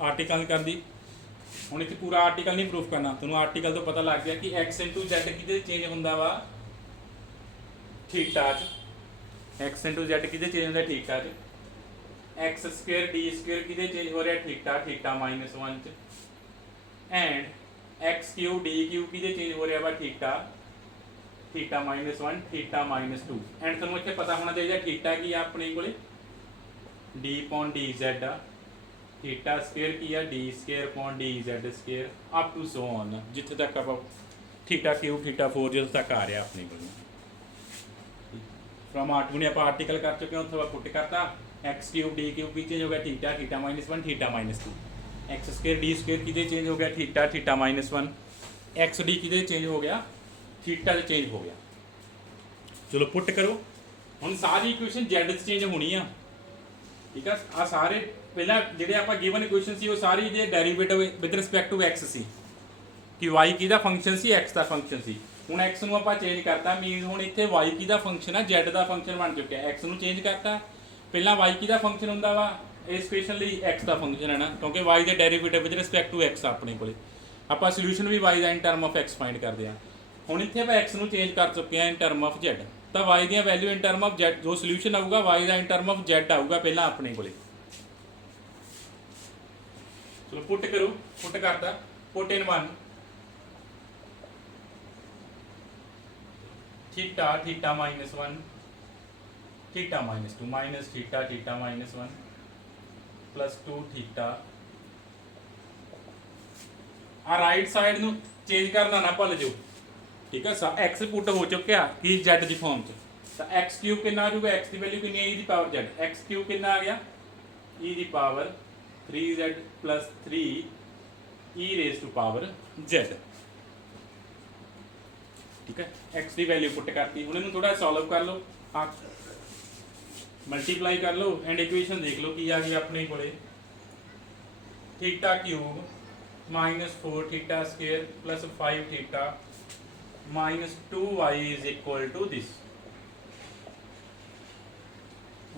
ਆਰਟੀਕਲ ਕਰ ਦੀ, ਹੁਣ ਇੱਥੇ ਪੂਰਾ ਆਰਟੀਕਲ ਨਹੀਂ ਪ੍ਰੂਫ ਕਰਨਾ, ਤੁਹਾਨੂੰ ਆਰਟੀਕਲ ਤੋਂ ਪਤਾ ਲੱਗ ਗਿਆ ਕਿ x into z ਕਿਹਦੇ ਚੇਂਜ ਹੁੰਦਾ ਵਾ, ਥੀਟਾ ਚ। x into z ਕਿਹਦੇ ਚੇਂਜ ਹੁੰਦਾ, ਥੀਟਾ ਚ। x ਸਕੁਅਰ d ਸਕੁਅਰ ਕਿਹਦੇ ਚੇਂਜ ਹੋ ਰਿਹਾ, ਥੀਟਾ, ਥੀਟਾ -1 ਚ। And x cube d cube ਕਿਹਦੇ ਚੇਂਜ ਹੋ ਰਿਹਾ ਵਾ, ਥੀਟਾ, ਥੀਟਾ -1 ਥੀਟਾ -2। ਐਂਡ ਤੁਹਾਨੂੰ ਇੱਥੇ ਪਤਾ ਹੋਣਾ ਚਾਹੀਦਾ ਥੀਟਾ ਕੀ ਆ ਆਪਣੇ ਕੋਲੇ, d/dz ਆ, ਥੀਟਾ ਸਕੁਅਰ ਕੀ ਆ, d square dz square up to so on, ਜਿੱਥੇ ਤੱਕ ਆਪਾਂ ਥੀਟਾ ਕਿਊਬ ਥੀਟਾ 4 ਜਦੋਂ ਤੱਕ ਆ ਰਿਹਾ ਆਪਣੇ ਕੋਲ। ਫਰਮ ਆਰਟ ਹੁਣੇ ਆਪਾਂ ਆਰਟੀਕਲ ਕਰ ਚੁੱਕੇ ਹਾਂ, ਉੱਥੇ ਆਪਾਂ ਪੁੱਟ ਕਰਤਾ x ਕਿਊਬ d ਕਿਊਬ ਵੀ ਚੇਂਜ ਹੋ ਗਿਆ, theta, theta -1 theta -2। x square d square ਕਿਹਦੇ ਚੇਂਜ ਹੋ ਗਿਆ, ਥੀਟਾ, ਥੀਟਾ -1। x d ਕਿਹਦੇ ਚੇਂਜ ਹੋ ਗਿਆ, ਥੀਟਾ ਦੇ ਚੇਂਜ ਹੋ ਗਿਆ। ਚਲੋ ਪੁੱਟ ਕਰੋ। ਹੁਣ ਸਾਰੀ ਇਕੁਏਸ਼ਨ z ਚ ਚੇਂਜ ਹੋਣੀ ਆ, ਠੀਕ ਆ। ਆ ਸਾਰੇ ਪਹਿਲਾਂ ਜਿਹੜੇ ਆਪਾਂ ਗਿਵਨ ਇਕੁਏਸ਼ਨ ਸੀ ਉਹ ਸਾਰੀ ਦੇ derivative with respect to x ਸੀ, ਕਿ y ਕਿਹਦਾ ਫੰਕਸ਼ਨ ਸੀ, x ਦਾ ਫੰਕਸ਼ਨ ਸੀ। ਹੁਣ x ਨੂੰ ਆਪਾਂ ਚੇਂਜ ਕਰਤਾ, ਮੀਨਸ ਹੁਣ ਇੱਥੇ y ਕਿਹਦਾ ਫੰਕਸ਼ਨ ਆ, z ਦਾ ਫੰਕਸ਼ਨ ਬਣ ਚੁੱਕਿਆ। x ਨੂੰ ਚੇਂਜ ਕਰਤਾ, ਪਹਿਲਾਂ y ਕਿਹਦਾ ਫੰਕਸ਼ਨ ਹੁੰਦਾ ਵਾ, ਇਸ ਇਕੁਏਸ਼ਨ ਲਈ x ਦਾ ਫੰਕਸ਼ਨ ਹੈ ਨਾ, ਕਿਉਂਕਿ y ਦੇ derivative with respect to x ਆਪਣੇ ਕੋਲੇ। ਆਪਾਂ ਸੋਲੂਸ਼ਨ ਵੀ y ਦਾ in term of x find ਕਰਦੇ ਆ। ਹੁਣ ਇੱਥੇ ਆਪਾਂ x ਨੂੰ ਚੇਂਜ ਕਰ ਚੁੱਕੇ ਆ ਇਨ ਟਰਮ ਆਫ z, ਤਾਂ y ਦੀਆਂ value in term of z, ਜੋ ਸੋਲੂਸ਼ਨ ਆਊਗਾ y ਦਾ ਇਨ ਟਰਮ ਆਫ z ਆਊਗਾ ਪਹਿਲਾਂ ਆਪਣੇ ਕੋਲੇ। ਚਲੋ ਪੁੱਟ ਕਰੋ, ਪੁੱਟ ਕਰਤਾ, ਪੁੱਟ ਇਨ 1 theta, theta -1 theta -2 minus theta, theta -1 plus 2 theta. ਆ ਰਾਈਟ ਸਾਈਡ ਨੂੰ ਚੇਂਜ ਕਰਨਾ ਨਾ ਭੁੱਲ ਜਾਓ, ਠੀਕ ਆ। x ਪੁੱਟ ਹੋ ਚੁੱਕਿਆ ਕੀ z ਦੀ ਫਾਰਮ ਚ, ਤਾਂ x ਕਿਊਬ ਕਿੰਨਾ ਆ ਜਾਊਗਾ, x ਦੀ ਵੈਲਿਊ ਕਿੰਨੀ ਹੈ, e ਦੀ ਪਾਵਰ z। x ਕਿਊਬ ਕਿੰਨਾ ਆ ਗਿਆ, e ਦੀ power 3z plus 3 e raised to power z, ਠੀਕ ਹੈ। x ਦੀ ਵੈਲਿਊ ਪੁੱਟ ਕਰਤੀ। ਹੁਣ ਇਹਨੂੰ ਥੋੜਾ ਸੋਲਵ ਕਰ ਲਓ, ਮਲਟੀਪਲਾਈ ਕਰ ਲਓ ਐਂਡ ਇਕੁਏਸ਼ਨ ਦੇਖ ਲਓ ਕੀ ਆ ਗਈ ਆਪਣੇ ਕੋਲੇ, theta cube -4 theta square plus 5 theta -2y is equal to this।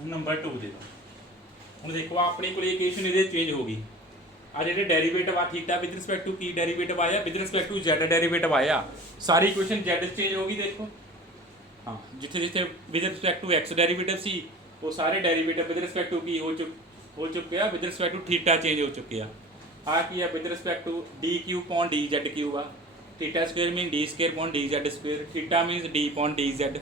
Number 2 ਦੇ ਦਿਓ। ਹੁਣ ਦੇਖੋ ਆਪਣੀ ਕੋਲ ਇਕੁਏਸ਼ਨ ਇਹਦੇ ਚੇਂਜ ਹੋ ਗਈ। ਆ ਜਿਹੜੇ ਡੈਰੀਵੇਟਿਵ ਆ ਥੀਟਾ ਵਿਦ ਰਿਸਪੈਕਟ ਟੂ ਕੀ ਡੈਰੀਵੇਟਿਵ ਆਇਆ, with respect to z derivative ਆਇਆ, ਸਾਰੀ ਇਕੁਏਸ਼ਨ z ਚੇਂਜ ਹੋ ਗਈ। ਦੇਖੋ ਹਾਂ, ਜਿੱਥੇ ਜਿੱਥੇ with respect to x derivative ਸੀ ਉਹ ਸਾਰੇ ਡੈਰੀਵੇਟਿਵ ਵਿਦ ਰਿਸਪੈਕਟ ਟੂ ਕੀ ਹੋ ਚੁੱਕੇ ਆ, with respect to theta change ਹੋ ਚੁੱਕੇ ਆ। ਆ ਕੀ ਆ, with respect to d cube dz cube ਆ, theta square minus d square dz square, theta minus d dz।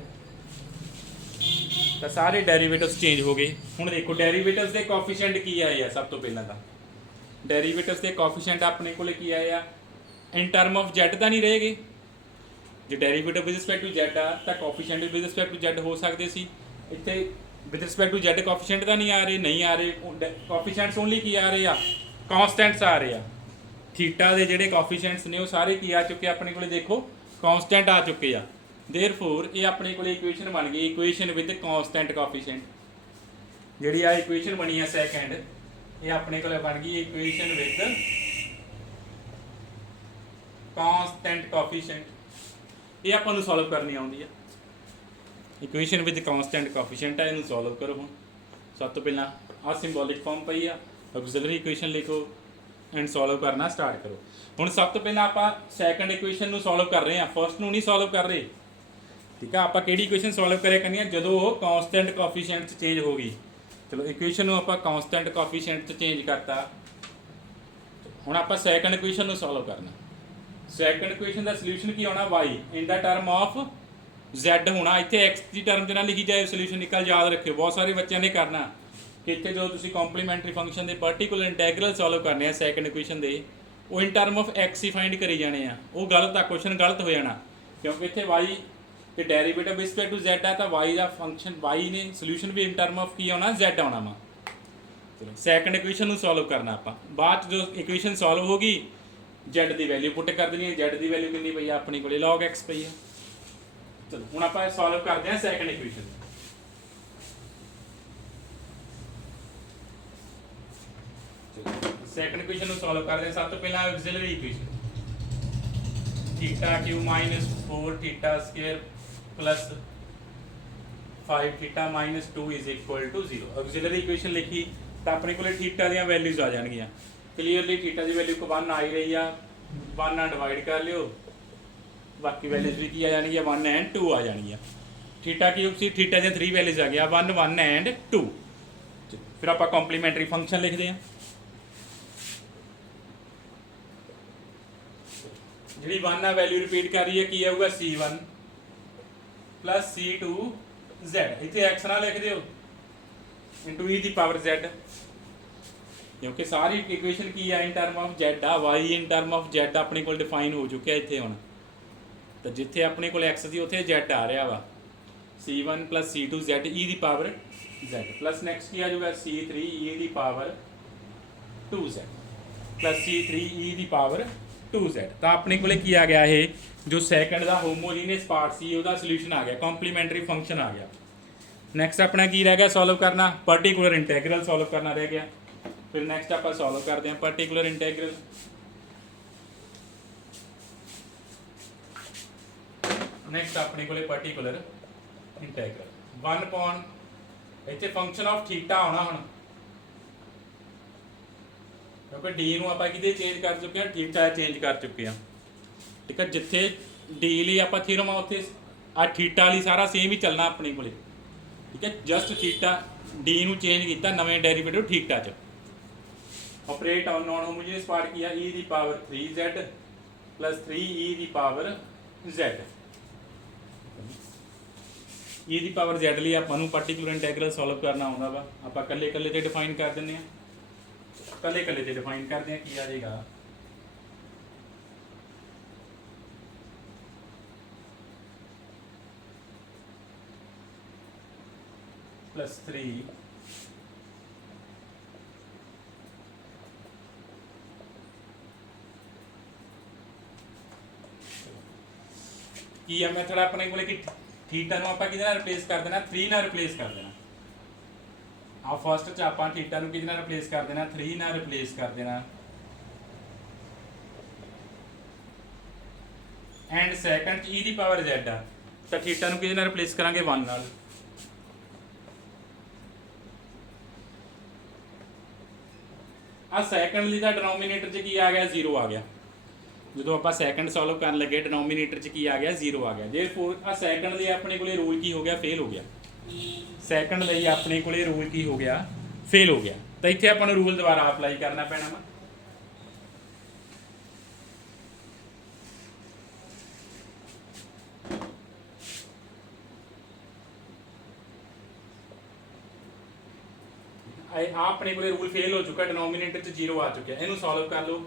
ਤਾਂ ਸਾਰੇ ਡੈਰੀਵੇਟਿਵਸ ਚੇਂਜ ਹੋ ਗਏ। ਹੁਣ ਦੇਖੋ ਡੈਰੀਵੇਟਿਵਸ ਦੇ ਕੋਐਫੀਸ਼ੀਐਂਟ ਕੀ ਆਏ ਆ, ਸਭ ਤੋਂ ਪਹਿਲਾਂ ਤਾਂ ਡੈਰੀਵੇਟਿਵਸ ਦੇ ਕੋਐਫੀਸ਼ੀਐਂਟ ਆਪਣੇ ਕੋਲੇ ਕੀ ਆਏ ਆ, ਇਨ ਟਰਮ ਆਫ z ਤਾਂ ਨਹੀਂ ਰਹੇਗੇ। ਜੇ derivative with respect to z ਆ ਤਾਂ coefficient with respect to z ਹੋ ਸਕਦੇ ਸੀ। ਇੱਥੇ with respect to z coefficient ਤਾਂ ਨਹੀਂ ਆ ਰਹੇ, ਨਹੀਂ ਆ ਰਹੇ। ਕੋਐਫੀਸ਼ੀਐਂਟਸ ਓਨਲੀ ਕੀ ਆ ਰਹੇ ਆ, ਕਾਂਸਟੈਂਟਸ ਆ ਰਹੇ ਆ। ਥੀਟਾ ਦੇ ਜਿਹੜੇ ਕੋਐਫੀਸ਼ੀਐਂਟਸ ਨੇ ਉਹ ਸਾਰੇ ਕੀ ਆ ਚੁੱਕੇ ਆਪਣੇ ਕੋਲੇ, ਦੇਖੋ ਕਾਂਸਟੈਂਟ ਆ ਚੁੱਕੇ ਆ। ਦੇਅਰਫੋਰ ਇਹ ਆਪਣੇ ਕੋਲੇ ਇਕੁਏਸ਼ਨ ਬਣ ਗਈ, ਇਕੁਏਸ਼ਨ ਵਿਦ ਕਾਂਸਟੈਂਟ ਕੋਐਫੀਸ਼ੀਐਂਟ। ਜਿਹੜੀ ਆ ਇਕੁਏਸ਼ਨ ਬਣੀ ਆ ਸੈਕੰਡ, ਇਹ ਆਪਣੇ ਕੋਲੇ ਬਣ ਗਈ ਇਕੁਏਸ਼ਨ ਵਿਦ ਕਾਂਸਟੈਂਟ ਕੋਐਫੀਸ਼ੀਐਂਟ। ਇਹ ਆਪਾਂ ਨੂੰ ਸੋਲਵ ਕਰਨੀ ਆਉਂਦੀ ਆ। ਇਕੁਏਸ਼ਨ ਵਿਦ ਕਾਂਸਟੈਂਟ ਕੋਐਫੀਸ਼ੀਐਂਟ ਆ, ਇਹਨੂੰ ਸੋਲਵ ਕਰੋ। ਹੁਣ ਸਭ ਤੋਂ ਪਹਿਲਾਂ ਆ ਸਿੰਬੋਲਿਕ ਫਾਰਮ ਪਈ ਆ, ਆਕਸਿਲਰੀ ਇਕੁਏਸ਼ਨ ਲਿਖੋ ਐਂਡ ਸੋਲਵ ਕਰਨਾ ਸਟਾਰਟ ਕਰੋ। ਹੁਣ ਸਭ ਤੋਂ ਪਹਿਲਾਂ ਆਪਾਂ ਸੈਕੰਡ ਇਕੁਏਸ਼ਨ ਨੂੰ ਸੋਲਵ ਕਰ ਰਹੇ ਹਾਂ, ਫਸਟ ਨੂੰ ਨਹੀਂ ਸੋਲਵ ਕਰ ਰਹੇ, ਠੀਕ ਆ। ਆਪਾਂ ਕਿਹੜੀ ਇਕੁਏਸ਼ਨ ਸੋਲਵ ਕਰਿਆ ਕਰਨੀ ਆ, ਜਦੋਂ ਉਹ ਕਾਂਸਟੈਂਟ ਕੋਐਫੀਸ਼ੀਐਂਟ 'ਚ ਚੇਂਜ ਹੋ ਗਈ। ਚਲੋ ਇਕੁਏਸ਼ਨ ਨੂੰ ਆਪਾਂ ਕਾਂਸਟੈਂਟ ਕੋਐਫੀਸ਼ੀਐਂਟ 'ਚ ਚੇਂਜ ਕਰਤਾ। ਹੁਣ ਆਪਾਂ ਸੈਕੰਡ ਇਕੁਏਸ਼ਨ ਨੂੰ ਸੋਲਵ ਕਰਨਾ। ਸੈਕੰਡ ਇਕੁਏਸ਼ਨ ਦਾ ਸੋਲੂਸ਼ਨ ਕੀ ਹੋਣਾ, y in the term of z ਹੋਣਾ। ਇੱਥੇ x ਦੀ ਟਰਮ 'ਚ ਨਾ ਲਿਖੀ ਜਾਏ, ਸੋਲੂਸ਼ਨ ਨਿਕਲ, ਯਾਦ ਰੱਖਿਓ, ਬਹੁਤ ਸਾਰੇ ਬੱਚਿਆਂ ਨੇ ਕਰਨਾ। ਕਿ ਇੱਥੇ ਜੋ ਤੁਸੀਂ ਕੰਪਲੀਮੈਂਟਰੀ ਫੰਕਸ਼ਨ ਦੇ ਪਾਰਟੀਕੂਲਰ ਇੰਟੈਗਰਲ ਸੋਲਵ ਕਰਨੇ ਆ ਸੈਕੰਡ ਇਕੁਏਸ਼ਨ ਦੇ, ਉਹ ਇਨ ਟਰਮ ਆਫ x ਹੀ ਫਾਈਂਡ ਕਰੀ ਜਾਣੇ ਆ। ਉਹ ਗਲਤ ਆ, ਕੁਐਸਚਨ ਗਲਤ ਹੋ ਜਾਣਾ, ਕਿਉਂਕਿ ਇੱਥੇ y ਤੇ ਡੈਰੀਵੇਟਿਵ ਰਿਸਪੈਕਟ ਟੂ z ਆ, ਤਾਂ y ਦਾ ਫੰਕਸ਼ਨ y ਨੇ ਸੋਲੂਸ਼ਨ ਵੀ ਇਨ ਟਰਮ ਆਫ ਕੀ ਆਉਣਾ, z ਆਉਣਾ ਵਾ। ਚਲੋ ਸੈਕੰਡ ਇਕੁਏਸ਼ਨ ਨੂੰ ਸੋਲਵ ਕਰਨਾ ਆਪਾਂ। ਬਾਅਦ 'ਚ ਜੋ ਇਕੁਏਸ਼ਨ ਸੋਲਵ ਹੋ ਗਈ, z ਦੀ ਵੈਲਿਊ ਪੁੱਟ ਕਰ ਦੇਣੀ ਹੈ। z ਦੀ ਵੈਲਿਊ ਕਿੰਨੀ ਪਈ ਆ ਆਪਣੇ ਕੋਲੇ, log x ਪਈ ਆ। ਚਲੋ ਹੁਣ ਆਪਾਂ ਸੋਲਵ ਕਰਦੇ ਹਾਂ ਸੈਕੰਡ ਇਕੁਏਸ਼ਨ। ਸੈਕੰਡ ਇਕੁਏਸ਼ਨ ਨੂੰ ਸੋਲਵ ਕਰਦੇ ਹਾਂ। ਸਭ ਤੋਂ ਪਹਿਲਾਂ auxiliary equation, theta cube minus 4 theta square plus 5 theta minus 2 is equal to 0। Auxiliary equation ਲਿਖੀ ਤਾਂ ਆਪਣੇ ਕੋਲੇ ਥੀਟਾ ਦੀਆਂ ਵੈਲਿਊਜ਼ ਆ ਜਾਣਗੀਆਂ। ਕਲੀਅਰਲੀ ਥੀਟਾ ਦੀ ਵੈਲਿਊ 1 ਆ ਹੀ ਰਹੀ ਆ, 1 ਨਾਲ ਡਿਵਾਈਡ ਕਰ ਲਿਓ, ਬਾਕੀ ਵੈਲਿਊਜ਼ ਵੀ ਕੀ ਆ ਜਾਣਗੀਆਂ, 1 ਐਂਡ 2 ਆ ਜਾਣਗੀਆਂ। ਥੀਟਾ ਕਿਊਬ ਸੀ, ਥੀਟਾ ਦੀਆਂ 3 ਵੈਲਿਊਜ਼ ਆ ਗਿਆ, 1 1 ਐਂਡ 2। ਫਿਰ ਆਪਾਂ ਕੰਪਲੀਮੈਂਟਰੀ ਫੰਕਸ਼ਨ ਲਿਖਦੇ ਹਾਂ। ਜਿਹੜੀ 1 ਆ ਵੈਲਿਊ ਰਿਪੀਟ ਕਰ ਰਹੀ ਹੈ, ਕੀ ਆਊਗਾ, c1 ਪਲੱਸ c2z। ਇੱਥੇ x ਨਾ ਲਿਖ ਦਿਓ, ਇੰਟੂ e ਦੀ ਪਾਵਰ z, ਕਿਉਂਕਿ ਸਾਰੀ ਇਕੁਏਸ਼ਨ ਕੀ ਆ, ਇਨ ਟਰਮ ਆਫ z ਆ। y in term of z ਆਪਣੇ ਕੋਲ ਡਿਫਾਈਨ ਹੋ ਚੁੱਕਿਆ ਇੱਥੇ ਹੁਣ, ਤਾਂ ਜਿੱਥੇ ਆਪਣੇ ਕੋਲ x ਸੀ ਉੱਥੇ z ਆ ਰਿਹਾ ਵਾ। c1 ਪਲੱਸ c2z e ਦੀ ਪਾਵਰ z ਪਲੱਸ ਨੈਕਸਟ ਕੀ ਆ ਜਾਊਗਾ, c3 e ਦੀ power 2z plus c3 e ਦੀ ਪਾਵਰ 2z। ਤਾਂ ਆਪਣੇ ਕੋਲੇ ਕੀ ਆ ਗਿਆ, ਇਹ ਜੋ ਸੈਕੰਡ ਦਾ ਹੋਮੋਜੀਨੀਅਸ ਪਾਰਟ ਸੀ ਉਹਦਾ ਸੋਲੂਸ਼ਨ ਆ ਗਿਆ, ਕੰਪਲੀਮੈਂਟਰੀ ਫੰਕਸ਼ਨ ਆ ਗਿਆ। ਨੈਕਸਟ ਆਪਣਾ ਕੀ ਰਹਿ ਗਿਆ ਸੋਲਵ ਕਰਨਾ, ਪਾਰਟੀਕੂਲਰ ਇੰਟੈਗਰਲ ਸੋਲਵ ਕਰਨਾ ਰਹਿ ਗਿਆ। ਫਿਰ ਨੈਕਸਟ ਆਪਾਂ ਸੋਲਵ ਕਰਦੇ ਹਾਂ ਪਾਰਟੀਕੂਲਰ ਇੰਟੈਗਰਲ। ਨੈਕਸਟ ਆਪਣੇ ਕੋਲੇ ਪਾਰਟੀਕੂਲਰ ਇੰਟੈਗਰਲ 1 upon ਇੱਥੇ ਫੰਕਸ਼ਨ ਆਫ ਥੀਟਾ ਆਉਣਾ ਹੁਣ, ਕਿਉਂਕਿ d ਨੂੰ ਆਪਾਂ ਕਿਤੇ ਚੇਂਜ ਕਰ ਚੁੱਕੇ ਹਾਂ, ਥੀਟਾ ਚੇਂਜ ਕਰ ਚੁੱਕੇ ਹਾਂ। ਠੀਕ ਹੈ, ਜਿੱਥੇ d ਲਈ ਆਪਾਂ ਥਿਊਰਮ ਆ ਉੱਥੇ ਆ ਥੀਟਾ ਲਈ ਸਾਰਾ ਸੇਮ ਹੀ ਚੱਲਣਾ ਆਪਣੇ ਕੋਲੇ। ਠੀਕ ਹੈ, ਜਸਟ ਥੀਟਾ d ਨੂੰ ਚੇਂਜ ਕੀਤਾ ਨਵੇਂ ਡੈਰੀਵੇਟਿਵ ਥੀਟਾ 'ਚ। ਆਪਰੇਟ ਔਨ ਨੋਨ ਹੋਮੋਜੀਨੀਅਸ ਪਾਰਟ ਕੀ ਆ, e ਦੀ ਪਾਵਰ 3z ਪਲੱਸ 3e ਦੀ ਪਾਵਰ z। e ਦੀ ਪਾਵਰ z ਲਈ ਆਪਾਂ ਨੂੰ ਪਾਰਟੀਕੂਲਰ ਇੰਟੈਗਰਲ ਸੋਲਵ ਕਰਨਾ ਆਉਂਦਾ ਵਾ। ਆਪਾਂ ਇਕੱਲੇ ਇਕੱਲੇ ਤੇ ਡਿਫਾਈਨ ਕਰ ਦਿੰਦੇ ਹਾਂ, ਇਕੱਲੇ ਇਕੱਲੇ ਤੇ ਡਿਫਾਈਨ ਕਰਦੇ ਹਾਂ। ਕੀ ਆ ਜਾਏਗਾ, ਪਲੱਸ 3 ਕੀ ਆ ਮੈਥਡ ਆਪਣੇ ਕੋਲੇ ਕਿ ਥੀਟਾ ਨੂੰ ਆਪਾਂ ਕਿਹਦੇ ਨਾਲ ਰਿਪਲੇਸ ਕਰ ਦੇਣਾ, 3 ਨਾਲ ਰਿਪਲੇਸ ਕਰ ਦੇਣਾ। ਆ ਫਸਟ ਚ ਆਪਾਂ ਥੀਟਾ ਨੂੰ ਕਿਹਦੇ ਨਾਲ ਰਿਪਲੇਸ ਕਰ ਦੇਣਾ, 3 ਨਾਲ ਰਿਪਲੇਸ ਕਰ ਦੇਣਾ। ਐਂਡ ਸੈਕੰਡ ਚ e ਦੀ ਪਾਵਰ z ਆ, ਤਾਂ ਥੀਟਾ ਨੂੰ ਕਿਹਦੇ ਨਾਲ ਰਿਪਲੇਸ ਕਰਾਂਗੇ, 1 ਨਾਲ। ਆ ਸੈਕੰਡ ਲਈ ਦਾ ਡਿਨੋਮੀਨੇਟਰ 'ਚ ਕੀ ਆ ਗਿਆ, 0 ਆ ਗਿਆ। ਜਦੋਂ ਆਪਾਂ ਸੈਕੰਡ ਸੋਲਵ ਕਰਨ ਲੱਗੇ ਡਿਨੋਮੀਨੇਟਰ 'ਚ ਕੀ ਆ ਗਿਆ, 0 ਆ ਗਿਆ। ਜੇ ਆ ਸੈਕੰਡ ਲਈ ਆਪਣੇ ਕੋਲੇ ਰੂਲ ਕੀ ਹੋ ਗਿਆ, ਫੇਲ ਹੋ ਗਿਆ। ਸੈਕੰਡ ਲਈ ਆਪਣੇ ਕੋਲੇ ਰੂਲ ਕੀ ਹੋ ਗਿਆ, ਫੇਲ ਹੋ ਗਿਆ। ਤਾਂ ਇੱਥੇ ਆਪਾਂ ਨੂੰ ਰੂਲ ਦੁਬਾਰਾ ਅਪਲਾਈ ਕਰਨਾ ਪੈਣਾ ਵਾ। ਆਪਣੇ ਕੋਲੇ ਰੂਲ ਫੇਲ ਹੋ ਚੁੱਕਾ, ਡਿਨੋਮੀਨੇਟਰ 'ਚ 0 ਆ ਚੁੱਕਿਆ। ਇਹਨੂੰ ਸੋਲਵ ਕਰ ਲਓ।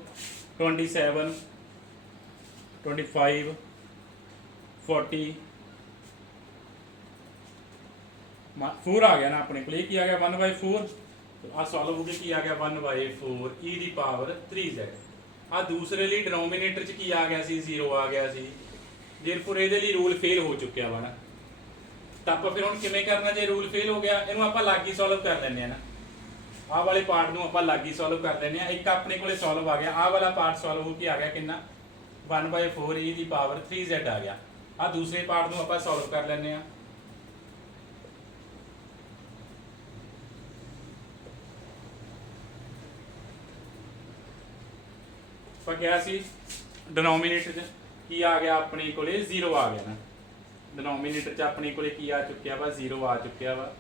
27 25 40 4 ਆ ਗਿਆ ਨਾ ਆਪਣੇ ਕੋਲ। ਇਹ ਕੀ ਆ ਗਿਆ, 1/4। ਆ ਸੋਲਵ ਹੋ ਕੇ ਕੀ ਆ ਗਿਆ, 1/4 e ਦੀ ਪਾਵਰ 3z। ਆ ਦੂਸਰੇ ਲਈ ਡਿਨੋਮੀਨੇਟਰ 'ਚ ਕੀ ਆ ਗਿਆ ਸੀ, 0 ਆ ਗਿਆ ਸੀ। ਦੇਰਫੋਰ ਇਹਦੇ ਲਈ ਰੂਲ ਫੇਲ ਹੋ ਚੁੱਕਿਆ ਵਾ ਨਾ। ਤਾਂ ਆਪਾਂ ਫਿਰ ਹੁਣ ਕਿਵੇਂ ਕਰਨਾ, ਜੇ ਰੂਲ ਫੇਲ ਹੋ ਗਿਆ ਇਹਨੂੰ ਆਪਾਂ ਲਾਗੀ ਸੋਲਵ ਕਰ ਲੈਂਦੇ ਆ ਨਾ। ਆਹ ਵਾਲੇ ਪਾਰਟ ਨੂੰ ਆਪਾਂ ਲਾਗੀ ਸੋਲਵ ਕਰ ਲੈਂਦੇ ਆ। ਇੱਕ ਆਪਣੇ ਕੋਲੇ ਸੋਲਵ ਆ ਗਿਆ, ਆਹ ਵਾਲਾ ਪਾਰਟ ਸੋਲਵ ਹੋ ਕੇ ਆ ਗਿਆ ਕਿੰਨਾ, 1/4 e ਦੀ ਪਾਵਰ 3z ਆ ਗਿਆ। ਆ ਦੂਸਰੇ ਪਾਰਟ ਨੂੰ ਆਪਾਂ ਸੋਲਵ ਕਰ ਲੈਂਦੇ ਆ। ਆਪਾਂ ਕਿਹਾ ਸੀ ਡਿਨੋਮੀਨੇਟਰ 'ਚ ਕੀ ਆ ਗਿਆ, ਆਪਣੇ ਕੋਲੇ 0 ਆ ਗਿਆ ਨਾ। ਡਿਨੋਮੀਨੇਟਰ 'ਚ ਆਪਣੇ ਕੋਲੇ ਕੀ ਆ ਚੁੱਕਿਆ ਵਾ, 0 ਆ ਚੁੱਕਿਆ ਵਾ।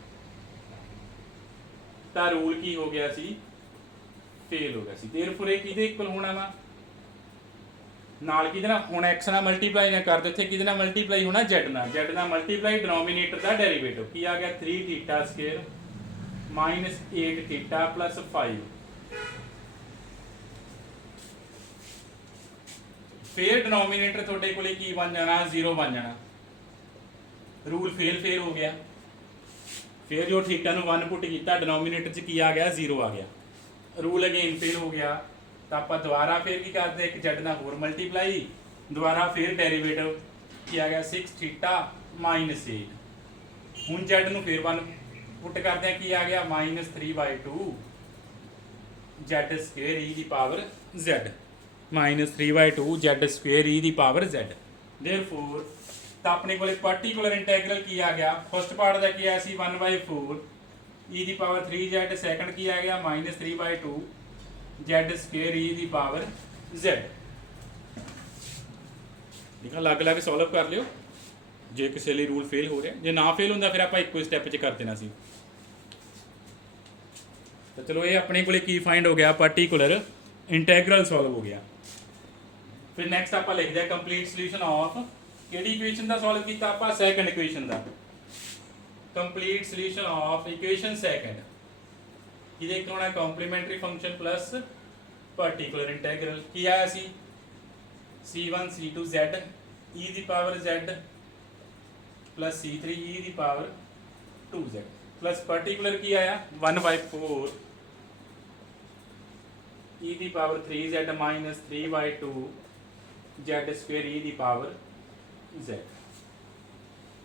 ਤਾਂ ਰੂਲ ਕੀ ਹੋ ਗਿਆ ਸੀ, ਫੇਲ ਹੋ ਗਿਆ ਸੀ। ਦੇਰਫੋਰ ਇਹ ਕਿਹਦੇ ਇਕੁਅਲ ਹੋਣਾ ਵਾ, ਨਾਲ ਕਿਹਦੇ ਨਾਲ, ਹੁਣ x ਨਾਲ ਮਲਟੀਪਲਾਈ ਨਾ ਕਰ ਦਿੱਤੇ, ਕਿਹਦੇ ਨਾਲ ਮਲਟੀਪਲਾਈ ਹੋਣਾ, z ਨਾਲ। z ਨਾਲ ਮਲਟੀਪਲਾਈ ਡਿਨੋਮੀਨੇਟਰ ਦਾ ਡੈਰੀਵੇਟਿਵ ਕੀ ਆ ਗਿਆ, 3 ਥੀਟਾ ਸਕੁਅਰ -8 थीटा प्लस 5। फिर डिनोमीनेटर थोड़े को की बन जाना 0 बन जाना, रूल फेल फेल हो गया। फिर जो थीटा नूं 1 पुट किया डिनोमीनेटर च की आ गया 0 आ गया, रूल अगेन फेल हो गया। तो आप दोबारा फिर की करते एक जेड ना होर मल्टीप्लाई, दोबारा फिर डेरीवेटिव किया गया 6 थीटा -8। हूँ जेड नूं फिर 1 पुट करते हैं की आ गया -3/2 z square e the power Z, -3/2 z square e the power Z. Therefore तो अपने को पर्टिकुलर इंटैग्रल की आ गया, फर्स्ट पार्ट का की आया 1/4 ई दी पावर 3z, सैकंड की आ गया -3/2 z square e the power Z. ठीक है, अलग अलग सॉल्व कर लियो जे किसी लिए रूल फेल हो रहा, जे ना फेल होंदा फिर आप एक स्टैप च कर देना सी। तो चलो ये अपने को की फाइंड हो गया, पर्टिकुलर इंटैग्रल सॉल्व हो गया। फिर नैक्सट आप लिख दिया कंप्लीट सोल्यूशन ऑफ किहड़ी इक्वेशन का सॉल्व किया आप, सैकंड इक्वेशन का complete solution of equation second. ये एक होना complementary function plus particular integral की आया सी c1 c2 z ई दी power z plus c3 e दी पावर 2z प्लस पर्टिकुलर की आया 1/4 ई दी power 3z minus 3/2 z square e दी power z।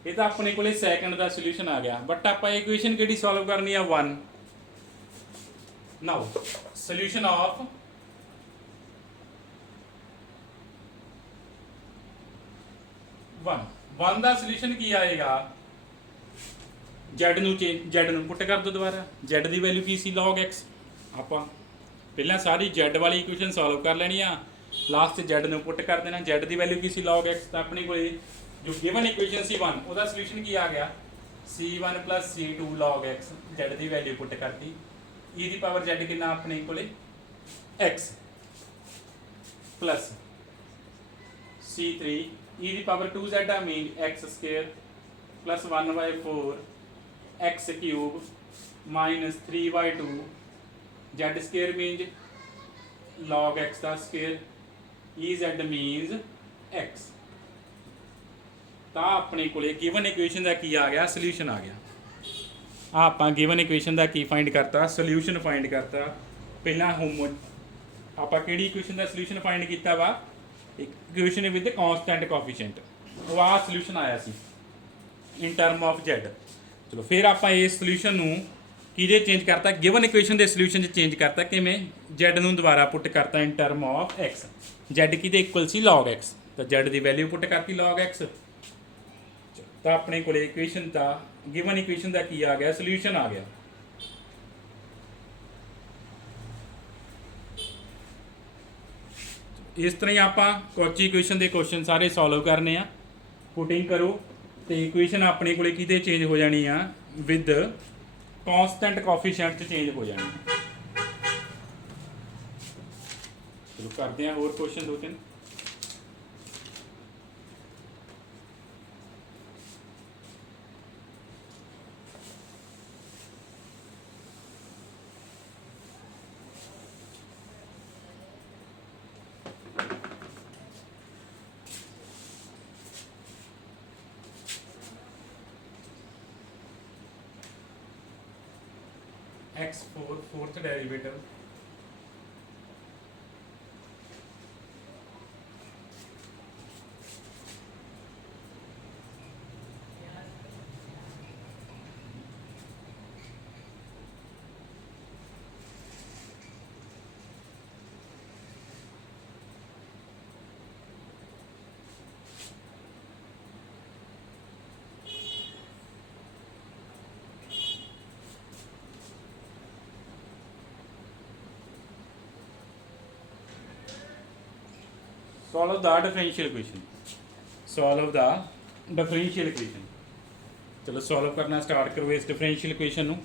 ये तो अपने को सैकंड का सोल्यूशन आ गया, बट आप इक्वेशन कि सॉल्व करनी है 1। नाउ सोल्यूशन ऑफ वन का सोल्यूशन की आएगा, जेड नू पुट कर दो दोबारा, जेड की वैल्यू की सी log x। आप पहला सारी जेड वाली इक्वेशन सॉल्व कर लेनी आ, लास्ट जेड नू पुट कर देना, जेड की वैल्यू की सी log x। तो अपने को जो गिवन इक्वेशन सी 1 उसका सोल्यूशन की आ गया c1 plus c2 log x, Z की वैल्यू पुट करती ई दी पावर जेड कितना अपने को x प्लस c3 ई दी power 2z mean x square plus 1/4 x cube minus 3/2 z square mean log x का square E Z मीनस x। तो अपने को given equation का की आ गया सोल्यूशन आ गया। आप गिवन इक्वेशन का की फाइंड करता, सोल्यूशन फाइंड करता। पहला होमो आप इक्वेशन का सोल्यूशन फाइंड किया वा इक्वेशन विद कॉन्सटेंट कोएफिशिएंट, वो आ सोल्यूशन आया सी इन टर्म ऑफ जेड। चलो फिर आप इस सोल्यूशन कि चेंज करता, गिवन इक्वेशन के सोल्यूशन चेंज करता किमें, जेड नूं दोबारा पुट करता इन टर्म ऑफ एक्स, जेड कि इक्वल सी log x। तो जेड की वैल्यू पुट करती log x। तो अपने को इक्वेशन का गिवन इक्वेशन का की आ गया सोल्यूशन आ गया। इस तरह ही आप कुछ इक्वेशन के क्वेश्चन सारे सॉल्व करने आ, पुटिंग करो तो इक्वेशन अपने को चेंज हो जानी आ विद कॉन्सटेंट कोएफिशिएंट चेंज हो जानी। चलो करते हैं और question 2-3। x4 fourth derivative solve the differential equation, solve the differential equation। चलो सॉल्व करना स्टार्ट करो इस डिफरेंशियल इक्वेशन ਨੂੰ।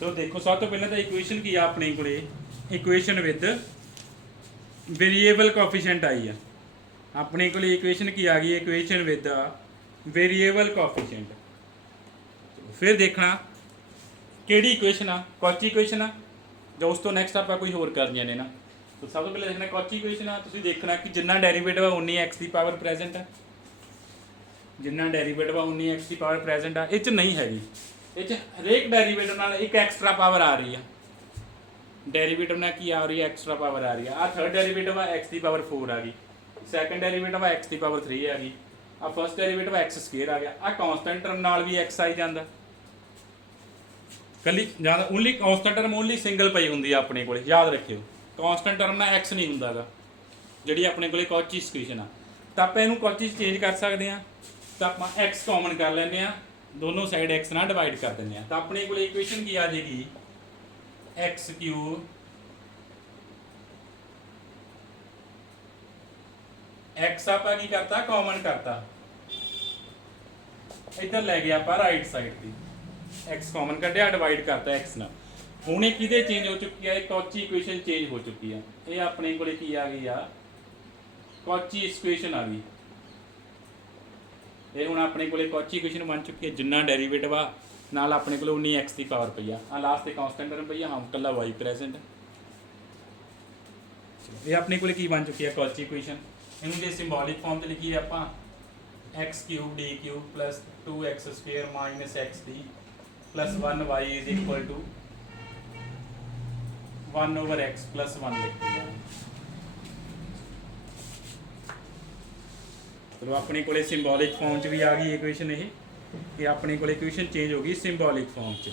तो देखो सब तो पहले तो इक्वेशन की अपने को इक्वेशन विद वेरीएबल कोएफिशिएंट आई है, अपने को इक्वेशन की आ गई इक्वेशन विद वेरीएबल कोएफिशिएंट। फिर देखना ਕਿਹੜੀ ਇਕੁਏਸ਼ਨ ਆ? ਕੌਚੀ ਇਕੁਏਸ਼ਨ ਆ ਜਾਂ ਉਸ ਤੋਂ ਨੈਕਸਟ ਆਪਾਂ ਕੋਈ ਹੋਰ ਕਰਨੀਆਂ ਨੇ ਨਾ। ਤਾਂ ਸਭ ਤੋਂ ਪਹਿਲਾਂ ਦੇਖਣਾ ਕੌਚੀ ਇਕੁਏਸ਼ਨ ਆ। ਤੁਸੀਂ ਦੇਖਣਾ ਕਿ ਜਿੰਨਾ ਡੈਰੀਵੇਟਿਵ ਆ ਉਨੀ x ਦੀ ਪਾਵਰ ਪ੍ਰੈਜ਼ੈਂਟ ਆ, ਜਿੰਨਾ ਡੈਰੀਵੇਟਿਵ ਆ ਉਨੀ x ਦੀ ਪਾਵਰ ਪ੍ਰੈਜ਼ੈਂਟ ਆ। ਇਹ 'ਚ ਨਹੀਂ ਹੈਗੀ, ਇਹ 'ਚ ਹਰੇਕ ਡੈਰੀਵੇਟਿਵ ਨਾਲ ਇੱਕ ਐਕਸਟਰਾ ਪਾਵਰ ਆ ਰਹੀ ਆ। ਡੈਰੀਵੇਟਿਵ ਨਾਲ ਕੀ ਆ ਰਹੀ ਹੈ? ਐਕਸਟਰਾ ਪਾਵਰ ਆ ਰਹੀ ਆ। ਥਰਡ ਡੈਰੀਵੇਟਿਵ ਆ x ਦੀ ਪਾਵਰ 4 ਆ ਗਈ, ਸੈਕੰਡ ਡੈਰੀਵੇਟਿਵ ਆ x ਦੀ ਪਾਵਰ 3 ਆ ਗਈ, ਫਸਟ ਡੈਰੀਵੇਟਿਵ x ਸਕੁਅਰ ਆ ਗਿਆ। ਕਾਂਸਟੈਂਟ ਟਰਮ ਨਾਲ ਵੀ x ਆਈ ਜਾਂਦਾ, ਕੱਲੀ ਜਾਂ only constant term only single ਪਈ ਹੁੰਦੀ ਆ ਆਪਣੇ ਕੋਲੇ, ਯਾਦ ਰੱਖਿਓ। ਕਾਂਸਟੈਂਟ ਟਰਮ ਨਾਲ x ਨਹੀਂ ਹੁੰਦਾਗਾ ਜਿਹੜੀ ਆਪਣੇ ਕੋਲੇ ਕੌਚੀ ਇਕੁਏਸ਼ਨ ਆ। ਤਾਂ ਆਪਾਂ ਇਹਨੂੰ ਕੌਚੀ 'ਚ ਚੇਂਜ ਕਰ ਸਕਦੇ ਆ। ਤਾਂ ਆਪਾਂ x ਕਾਮਨ ਕਰ ਲੈਂਦੇ ਆ, ਦੋਨੋਂ ਸਾਈਡ x ਨਾਲ ਡਿਵਾਈਡ ਕਰ ਦਿੰਦੇ ਆ। ਤਾਂ ਆਪਣੇ ਕੋਲੇ ਇਕੁਏਸ਼ਨ ਕੀ ਆ ਜਾਏਗੀ? x ਕਿਊਬ x ਆਪਾਂ ਕੀ ਕਰਤਾ? ਕਾਮਨ ਕਰਤਾ, ਇੱਧਰ ਲੈ ਗਿਆ ਆਪਾਂ ਰਾਈਟ ਸਾਈਡ ਤੇ, x ਕਾਮਨ ਕੱਢਿਆ, ਡਿਵਾਈਡ ਕਰਤਾ x ਨਾਲ। ਹੁਣ ਇਹ ਕਿਹਦੇ ਚੇਂਜ ਹੋ ਚੁੱਕੀ ਹੈ? ਕੌਚੀ ਇਕੁਏਸ਼ਨ ਚੇਂਜ ਹੋ ਚੁੱਕੀ ਆ। ਇਹ ਆਪਣੇ ਕੋਲੇ ਕੀ ਆ ਗਈ ਆ? ਕੌਚੀ ਇਕੁਏਸ਼ਨ ਆ ਗਈ। ਇਹ ਹੁਣ ਆਪਣੇ ਕੋਲੇ ਕੌਚੀ ਇਕੁਏਸ਼ਨ ਬਣ ਚੁੱਕੀ ਹੈ। ਜਿੰਨਾ ਡੈਰੀਵੇਟਿਵ ਆ ਨਾਲ ਆਪਣੇ ਕੋਲ ਉਨੀ x ਦੀ ਪਾਵਰ ਪਈ ਆ ਲਾਸਟ ਤੇ ਕਾਂਸਟੈਂਟ ਟਰਮ ਪਈ ਆ, ਹਾਂ ਕੱਲਾ y ਪ੍ਰੈਜ਼ੈਂਟ। ਇਹ ਆਪਣੇ ਕੋਲੇ ਕੀ ਬਣ ਚੁੱਕੀ ਹੈ? Cauchy equation. ਇਹਨੂੰ ਜੇ ਸਿੰਬੋਲਿਕ ਫਾਰਮ ਤੇ ਲਿਖੀਏ ਆਪਾਂ x cube d cube plus 2x square minus xd plus 1y is equal to 1/x plus 1 ਲਿਖ ਦਿੰਦੇ ਹਾਂ। ਚਲੋ ਆਪਣੇ ਕੋਲੇ ਸਿੰਬੋਲਿਕ ਫਾਰਮ 'ਚ ਵੀ ਆ ਗਈ ਇਕੁਏਸ਼ਨ। ਇਹ ਕਿ ਆਪਣੇ ਕੋਲੇ ਇਕੁਏਸ਼ਨ ਚੇਂਜ ਹੋ ਗਈ ਸਿੰਬੋਲਿਕ ਫਾਰਮ 'ਚ।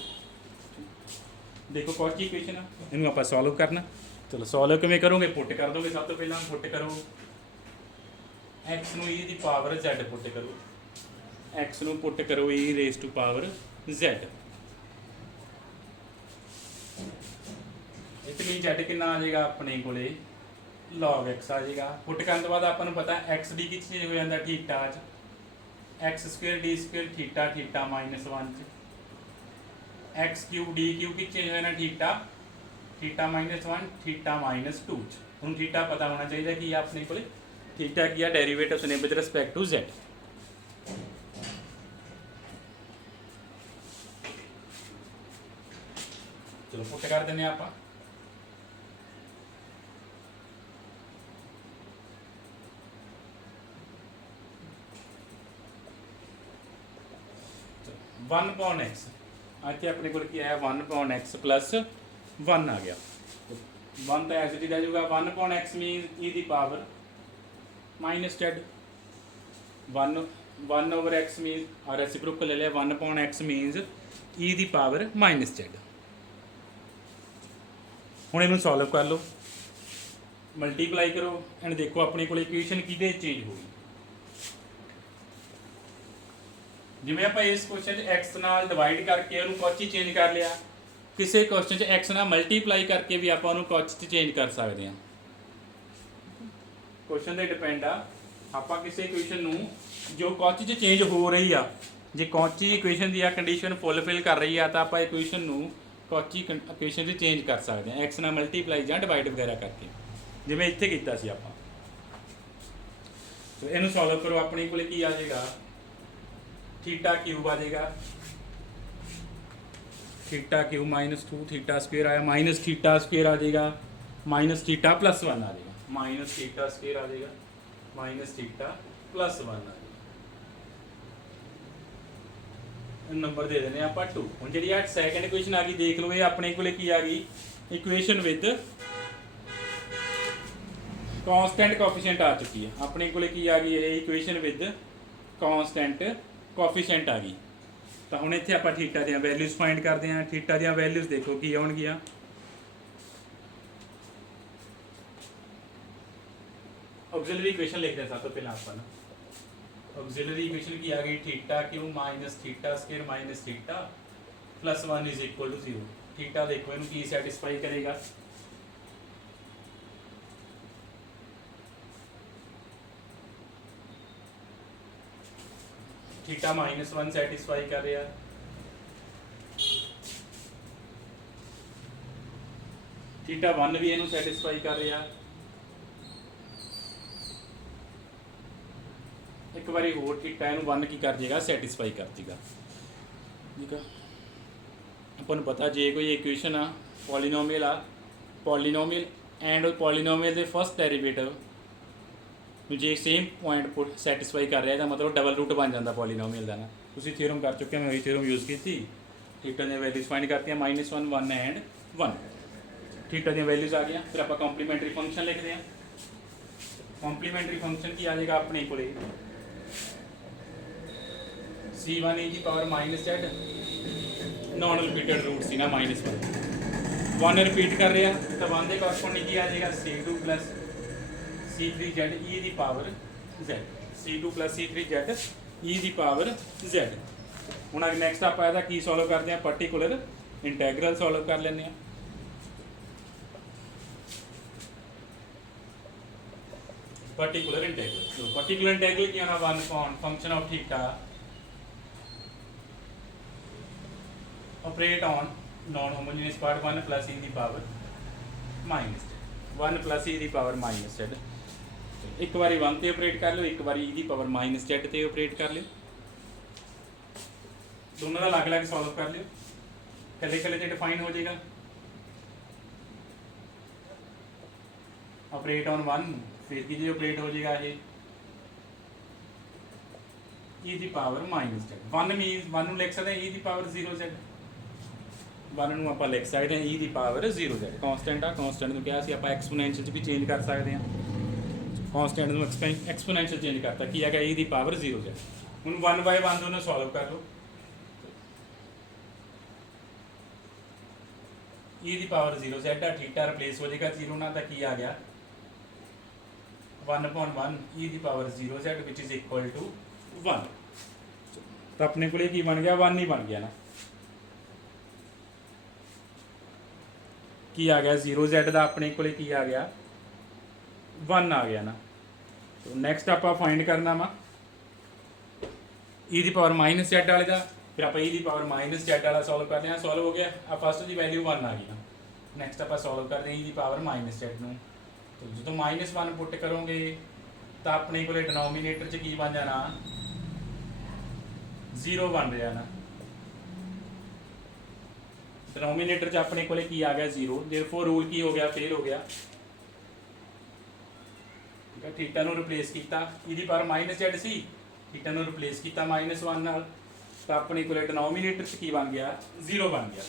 ਦੇਖੋ ਕੌਚੀ ਇਕੁਏਸ਼ਨ ਆ, ਇਹਨੂੰ ਆਪਾਂ ਸੋਲਵ ਕਰਨਾ। ਚਲੋ ਸੋਲਵ ਕਿਵੇਂ ਕਰੋਗੇ? ਪੁੱਟ ਕਰ ਦੋਗੇ। ਸਭ ਤੋਂ ਪਹਿਲਾਂ ਪੁੱਟ ਕਰੋ x ਨੂੰ e ਦੀ ਪਾਵਰ z ਪੁੱਟ ਕਰੋ, x ਨੂੰ ਪੁੱਟ ਕਰੋ e raise to power z। It mean z ਕਿੰਨਾ ਆ ਜਾਏਗਾ ਆਪਣੇ ਕੋਲੇ? log x ਆ ਜਾਏਗਾ। ਪੁੱਟ ਕਰਨ ਤੋਂ ਬਾਅਦ ਆਪਾਂ ਨੂੰ ਪਤਾ x d ਕਿੱਥੇ ਚੇਂਜ ਹੋ ਜਾਂਦਾ? ਥੀਟਾ 'ਚ, x square d square theta, theta minus 1 'ਚ, x ਕਿਊਬ d ਕਿਊਬ ਕਿੱਥੇ ਚੇਂਜ ਹੋ ਜਾਣਾ? Theta, theta minus 1, theta minus 2 'ਚ। ਹੁਣ ਥੀਟਾ ਪਤਾ ਹੋਣਾ ਚਾਹੀਦਾ ਕੀ ਆ ਆਪਣੇ ਕੋਲੇ? थीटा की डेरिवेटिव्स ने विद रिस्पेक्ट टू z। चलो पुट कर देने आप। वन पॉन एक्स इतने अपने को क्या है? 1 पॉन एक्स प्लस 1 आ गया। 1 तो एज इट रह जाऊगा। 1 पॉन एक्स मीन ई दी power minus z। 1 over x mean और रेसिप्रोकल ले लिया 1 अपॉन x मीनस e दी पावर माइनस z। हुण इहनूं सॉल्व कर लो, मल्टीप्लाई करो एंड देखो अपने को इक्वेशन किहदे चेंज होगी। जिवें आपां इस क्वेश्चन x नाल डिवाइड करके उहनूं कॉची चेंज कर लिया, किसी क्वेश्चन x नाल मल्टीप्लाई करके भी आपां उहनूं कॉची चेंज कर सकते हैं। क्वेश्चन ते डिपेंड आ ਆਪਾਂ ਕਿਸੇ ਇਕੁਏਸ਼ਨ ਨੂੰ ਜੋ ਕੌਚੀ 'ਚ ਚੇਂਜ ਹੋ ਰਹੀ ਆ, ਜੇ ਕੌਚੀ ਇਕੁਏਸ਼ਨ ਦੀ ਆ ਕੰਡੀਸ਼ਨ ਫੁੱਲਫਿਲ ਕਰ ਰਹੀ ਆ ਤਾਂ ਆਪਾਂ ਇਕੁਏਸ਼ਨ ਨੂੰ ਕੌਚੀ ਇਕੁਏਸ਼ਨ 'ਚ ਚੇਂਜ ਕਰ ਸਕਦੇ ਹਾਂ x ਨਾਲ ਮਲਟੀਪਲਾਈ ਜਾਂ ਡਿਵਾਈਡ ਵਗੈਰਾ ਕਰਕੇ, ਜਿਵੇਂ ਇੱਥੇ ਕੀਤਾ ਸੀ ਆਪਾਂ। तो ਇਹਨੂੰ ਸੋਲਵ ਕਰੋ। ਆਪਣੇ ਕੋਲੇ ਕੀ ਆ ਜਾਏਗਾ? ਥੀਟਾ ਕਿਊਬ ਆ ਜਾਏਗਾ, theta cube minus 2 theta square आया, माइनस थीटा स्क्वेयर आ जाएगा, माइनस थीटा प्लस 1 आ जाएगा, माइनस थीटा स्क्वेयर आ जाएगा, माइनस थीटा प्लस 1 आ जाएगा। नंबर दे देने आप 2। हम जी सैकेंड इक्वेशन आ गई, देख लो ये अपने को की आ गई इक्वेशन विद कॉन्स्टेंट कोफिशिएंट आ चुकी है। अपने को की आ गई ये इक्वेशन विद कॉन्स्टेंट कोफिशिएंट आ गई। तो हम इतने आप थीटा दी वैल्यूज़ फाइंड करते हैं। थीटा दी वैल्यूज़ देखो की आउणगियां, ऑक्सिलरी इक्वेशन लिखते हैं। सब तो पहले आप ऑक्सिलरी इक्वेशन की आ गई theta cube minus theta square minus theta plus 1 is equal to 0। Theta देखो इनू की सैटिस्फाई करेगा, थीटा माइनस 1 सैटिस्फाई कर रहा है, थीटा 1 भी इनू सैटिस्फाई कर रहा है। एक बारी होर थीटा इनू 1 की कर देगा, सैटिस्फाई कर देगा, ठीक है। ਆਪਾਂ ਨੂੰ ਪਤਾ ਜੇ ਕੋਈ ਇਕੁਏਸ਼ਨ ਆ ਪੋਲੀਨੋਮੀਅਲ ਐਂਡ ਪੋਲੀਨੋਮੀਅਲ ਦੇ ਫਸਟ ਡੈਰੀਵੇਟਿਵ ਨੂੰ ਜੇ ਸੇਮ ਪੁਆਇੰਟ ਪੁੱਟ ਸੈਟੀਸਫਾਈ ਕਰ ਰਿਹਾ ਇਹਦਾ ਮਤਲਬ ਡਬਲ ਰੂਟ ਬਣ ਜਾਂਦਾ ਪੋਲੀਨੋਮੀਅਲ ਦਾ ਨਾ। ਤੁਸੀਂ ਥਿਓਰਮ ਕਰ ਚੁੱਕੇ, ਮੈਂ ਉਹੀ ਥਿਓਰਮ ਯੂਜ਼ ਕੀਤੀ। ਥੀਟਾ ਦੀਆਂ ਵੈਲਿਊਜ਼ ਫਾਈਂਡ ਕਰਤੀਆਂ -1 1 ਐਂਡ 1। ਥੀਟਾ ਦੀਆਂ ਵੈਲਿਊਜ਼ ਆ ਗਈਆਂ। ਫਿਰ ਆਪਾਂ ਕੰਪਲੀਮੈਂਟਰੀ ਫੰਕਸ਼ਨ ਲਿਖਦੇ ਹਾਂ। ਕੰਪਲੀਮੈਂਟਰੀ ਫੰਕਸ਼ਨ ਕੀ ਆ ਜਾਏਗਾ ਆਪਣੇ ਕੋਲੇ c1 e ਦੀ ਪਾਵਰ -z, ਨॉन ਰਿਪੀਟਡ ਰੂਟ ਸੀ ਨਾ -1 1 ਰਿਪੀਟ ਕਰ ਰਿਹਾ ਤਾਂ 1 ਦੇ ਕੋਰਸਪੋਂਡਿੰਗ ਕੀ ਆ ਜਾਏਗਾ c2 c3z e ਦੀ power z, c2 c3z e ਦੀ ਪਾਵਰ z। ਹੁਣ ਅਗ ਨੈਕਸਟ ਆਪਾਂ ਇਹਦਾ ਕੀ ਸੋਲਵ ਕਰਦੇ ਹਾਂ, ਪਾਰਟਿਕੂਲਰ ਇੰਟੈਗਰਲ ਸੋਲਵ ਕਰ ਲੈਂਦੇ ਹਾਂ। particular integral. So particular integral ਕੀ ਆਣਾ 1 upon function of theta operate on non-homogeneous part 1 plus e the power minus 1 plus e the power minus z। ਇੱਕ ਵਾਰੀ 1 ਤੇ ਆਪਰੇਟ ਕਰ ਲਿਓ, ਇੱਕ ਵਾਰੀ e ਦੀ ਪਾਵਰ -z ਤੇ ਆਪਰੇਟ ਕਰ ਲਿਓ। ਦੋਨਾਂ ਦਾ ਅਲੱਗ-ਅਲੱਗ ਸੋਲਵ ਕਰ ਲਿਓ, ਕੱਲੇ-ਕੱਲੇ ਤੇ ਡਿਫਾਈਨ ਹੋ ਜਾਏਗਾ। ਆਪਰੇਟ ਔਨ 1 फिर की जो ऑपरेट हो जाएगा ये e ਦੀ ਪਾਵਰ -z। 1 मीनस 1 ਨੂੰ ਲਿਖ ਸਕਦੇ ਹਾਂ e ਦੀ ਪਾਵਰ 0z, 1 ਨੂੰ ਆਪਾਂ ਲਿਖ ਸਕਦੇ ਹਾਂ e ਦੀ ਪਾਵਰ 0z। ਕਾਂਸਟੈਂਟ ਆ, ਕਾਂਸਟੈਂਟ ਨੂੰ ਕਿਹਾ ਸੀ ਆਪਾਂ ਐਕਸਪੋਨੈਂਸ਼ੀਅਲ ਚ ਵੀ ਚੇਂਜ ਕਰ ਸਕਦੇ ਹਾਂ। ਕਾਂਸਟੈਂਟ ਨੂੰ ਐਕਸਪੋਨੈਂਸ਼ੀਅਲ ਚੇਂਜ ਕਰਤਾ, ਕੀ ਹੈਗਾ e ਦੀ ਪਾਵਰ 0z। ਹੁਣ 1 ਬਾਈ 1 ਦੋਨੋਂ ਸੋਲਵ ਕਰ ਲਓ। e ਦੀ ਪਾਵਰ 0z ਆ, ਥੀਟਾ ਰਿਪਲੇਸ ਹੋ ਜਾਏਗਾ 0 ਨਾਲ, ਤਾਂ ਕੀ ਆ ਗਿਆ 1 upon 1 e ਦੀ power 0z which is equal to 1। ਤਾਂ ਆਪਣੇ ਕੋਲੇ ਕੀ ਬਣ ਗਿਆ 1 ਹੀ ਬਣ ਗਿਆ ਨਾ। ਕੀ ਆ ਗਿਆ 0z ਦਾ ਆਪਣੇ ਕੋਲੇ ਕੀ ਆ ਗਿਆ 1 ਆ ਗਿਆ ਨਾ। ਸੋ ਨੈਕਸਟ ਆਪਾਂ ਫਾਈਂਡ ਕਰਨਾ ਵਾ e ਦੀ ਪਾਵਰ -z ਵਾਲੇ ਦਾ। ਫਿਰ ਆਪਾਂ e ਦੀ ਪਾਵਰ -z ਵਾਲਾ ਸੋਲਵ ਕਰਦੇ ਹਾਂ। ਸੋਲਵ ਹੋ ਗਿਆ, ਆ ਫਸਟ ਦੀ ਵੈਲਿਊ 1 ਆ ਗਈ ਨਾ। ਨੈਕਸਟ ਆਪਾਂ ਸੋਲਵ ਕਰਦੇ ਹਾਂ e ਦੀ ਪਾਵਰ -z ਨੂੰ। तो जो -1 पुट करोगे तो अपने को डिनोमीनेटर च की बन जाना 0 बन रहा ना। डिनोमीनेटर च अपने को की आ गया 0, देयरफॉर रूल की हो गया फेल हो गया। ठीक है, थीटा नूं रिप्लेस किया e दी पावर -z सी, थीटा नूं रिप्लेस किया -1 नाल, तो अपने को डिनोमीनेटर च की बन गया 0 बन गया,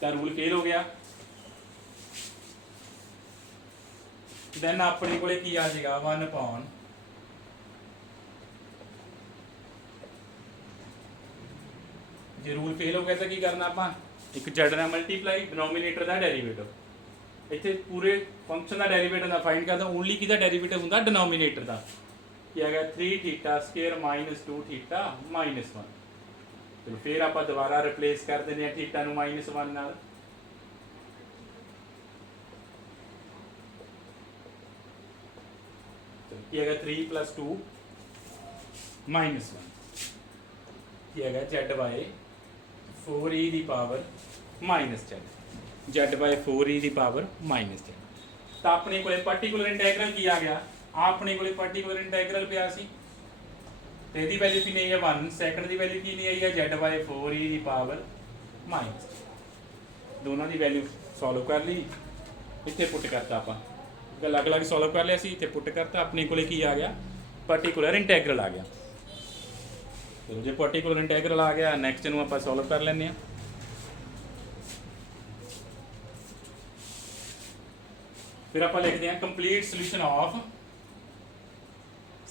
तो रूल फेल हो गया। then अपने को की आ जाएगा 1 upon जे रूल फेल हो गया तो की करना आप एक z ਨਾਲ ਮਲਟੀਪਲਾਈ ਡਿਨੋਮੀਨੇਟਰ ਦਾ ਡੈਰੀਵੇਟਿਵ। ਇੱਥੇ ਪੂਰੇ ਫੰਕਸ਼ਨ ਦਾ ਡੈਰੀਵੇਟਿਵ ਦਾ ਫਾਈਂਡ ਕਰਦਾ, ਓਨਲੀ ਕਿਹਦਾ ਡੈਰੀਵੇਟਿਵ ਹੁੰਦਾ ਡਿਨੋਮੀਨੇਟਰ ਦਾ। ਕੀ ਆ ਗਿਆ 3 ਥੀਟਾ ਸਕੁਅਰ -2 ਥੀਟਾ -1। ਚਲੋ ਫਿਰ ਆਪਾਂ ਦੁਬਾਰਾ ਰਿਪਲੇਸ ਕਰ ਦਿੰਦੇ ਆ ਥੀਟਾ ਨੂੰ -1 ਨਾਲ। ਕੀ ਹੈਗਾ 3 + 2 -1। ਕੀ ਹੈਗਾ z/4e ਦੀ ਪਾਵਰ -z, z/4e ਦੀ ਪਾਵਰ -z। ਤਾਂ ਆਪਣੇ ਕੋਲੇ ਪਾਰਟਿਕੂਲਰ ਇੰਟੈਗਰਲ ਕੀ ਆ ਗਿਆ, ਆਪਣੇ ਕੋਲੇ ਪਾਰਟਿਕੂਲਰ ਇੰਟੈਗਰਲ ਪਿਆ ਸੀ ਤੇ ਇਹਦੀ ਵੈਲਿਊ ਕਿੰਨੀ ਆਈ ਹੈ 1, ਸੈਕੰਡ ਦੀ ਵੈਲਿਊ ਕਿੰਨੀ ਆਈ ਹੈ z/4e ਦੀ ਪਾਵਰ -। ਦੋਨਾਂ ਦੀ ਵੈਲਿਊ ਸੋਲਵ ਕਰ ਲਈ, ਇੱਥੇ ਪੁੱਟ ਕਰਤਾ ਆਪਾਂ, अलग-अलग सॉल्व कर लिया सी, इत्थे पुट करता अपने कोले की आ गया पार्टिकुलर इंटैगरल आ गया। चलो जो पार्टिकुलर इंटैगरल आ गया नैक्सट नूं आपां सॉल्व कर लैंदे आ। फिर आपां लिखते हैं कंप्लीट सोल्यूशन ऑफ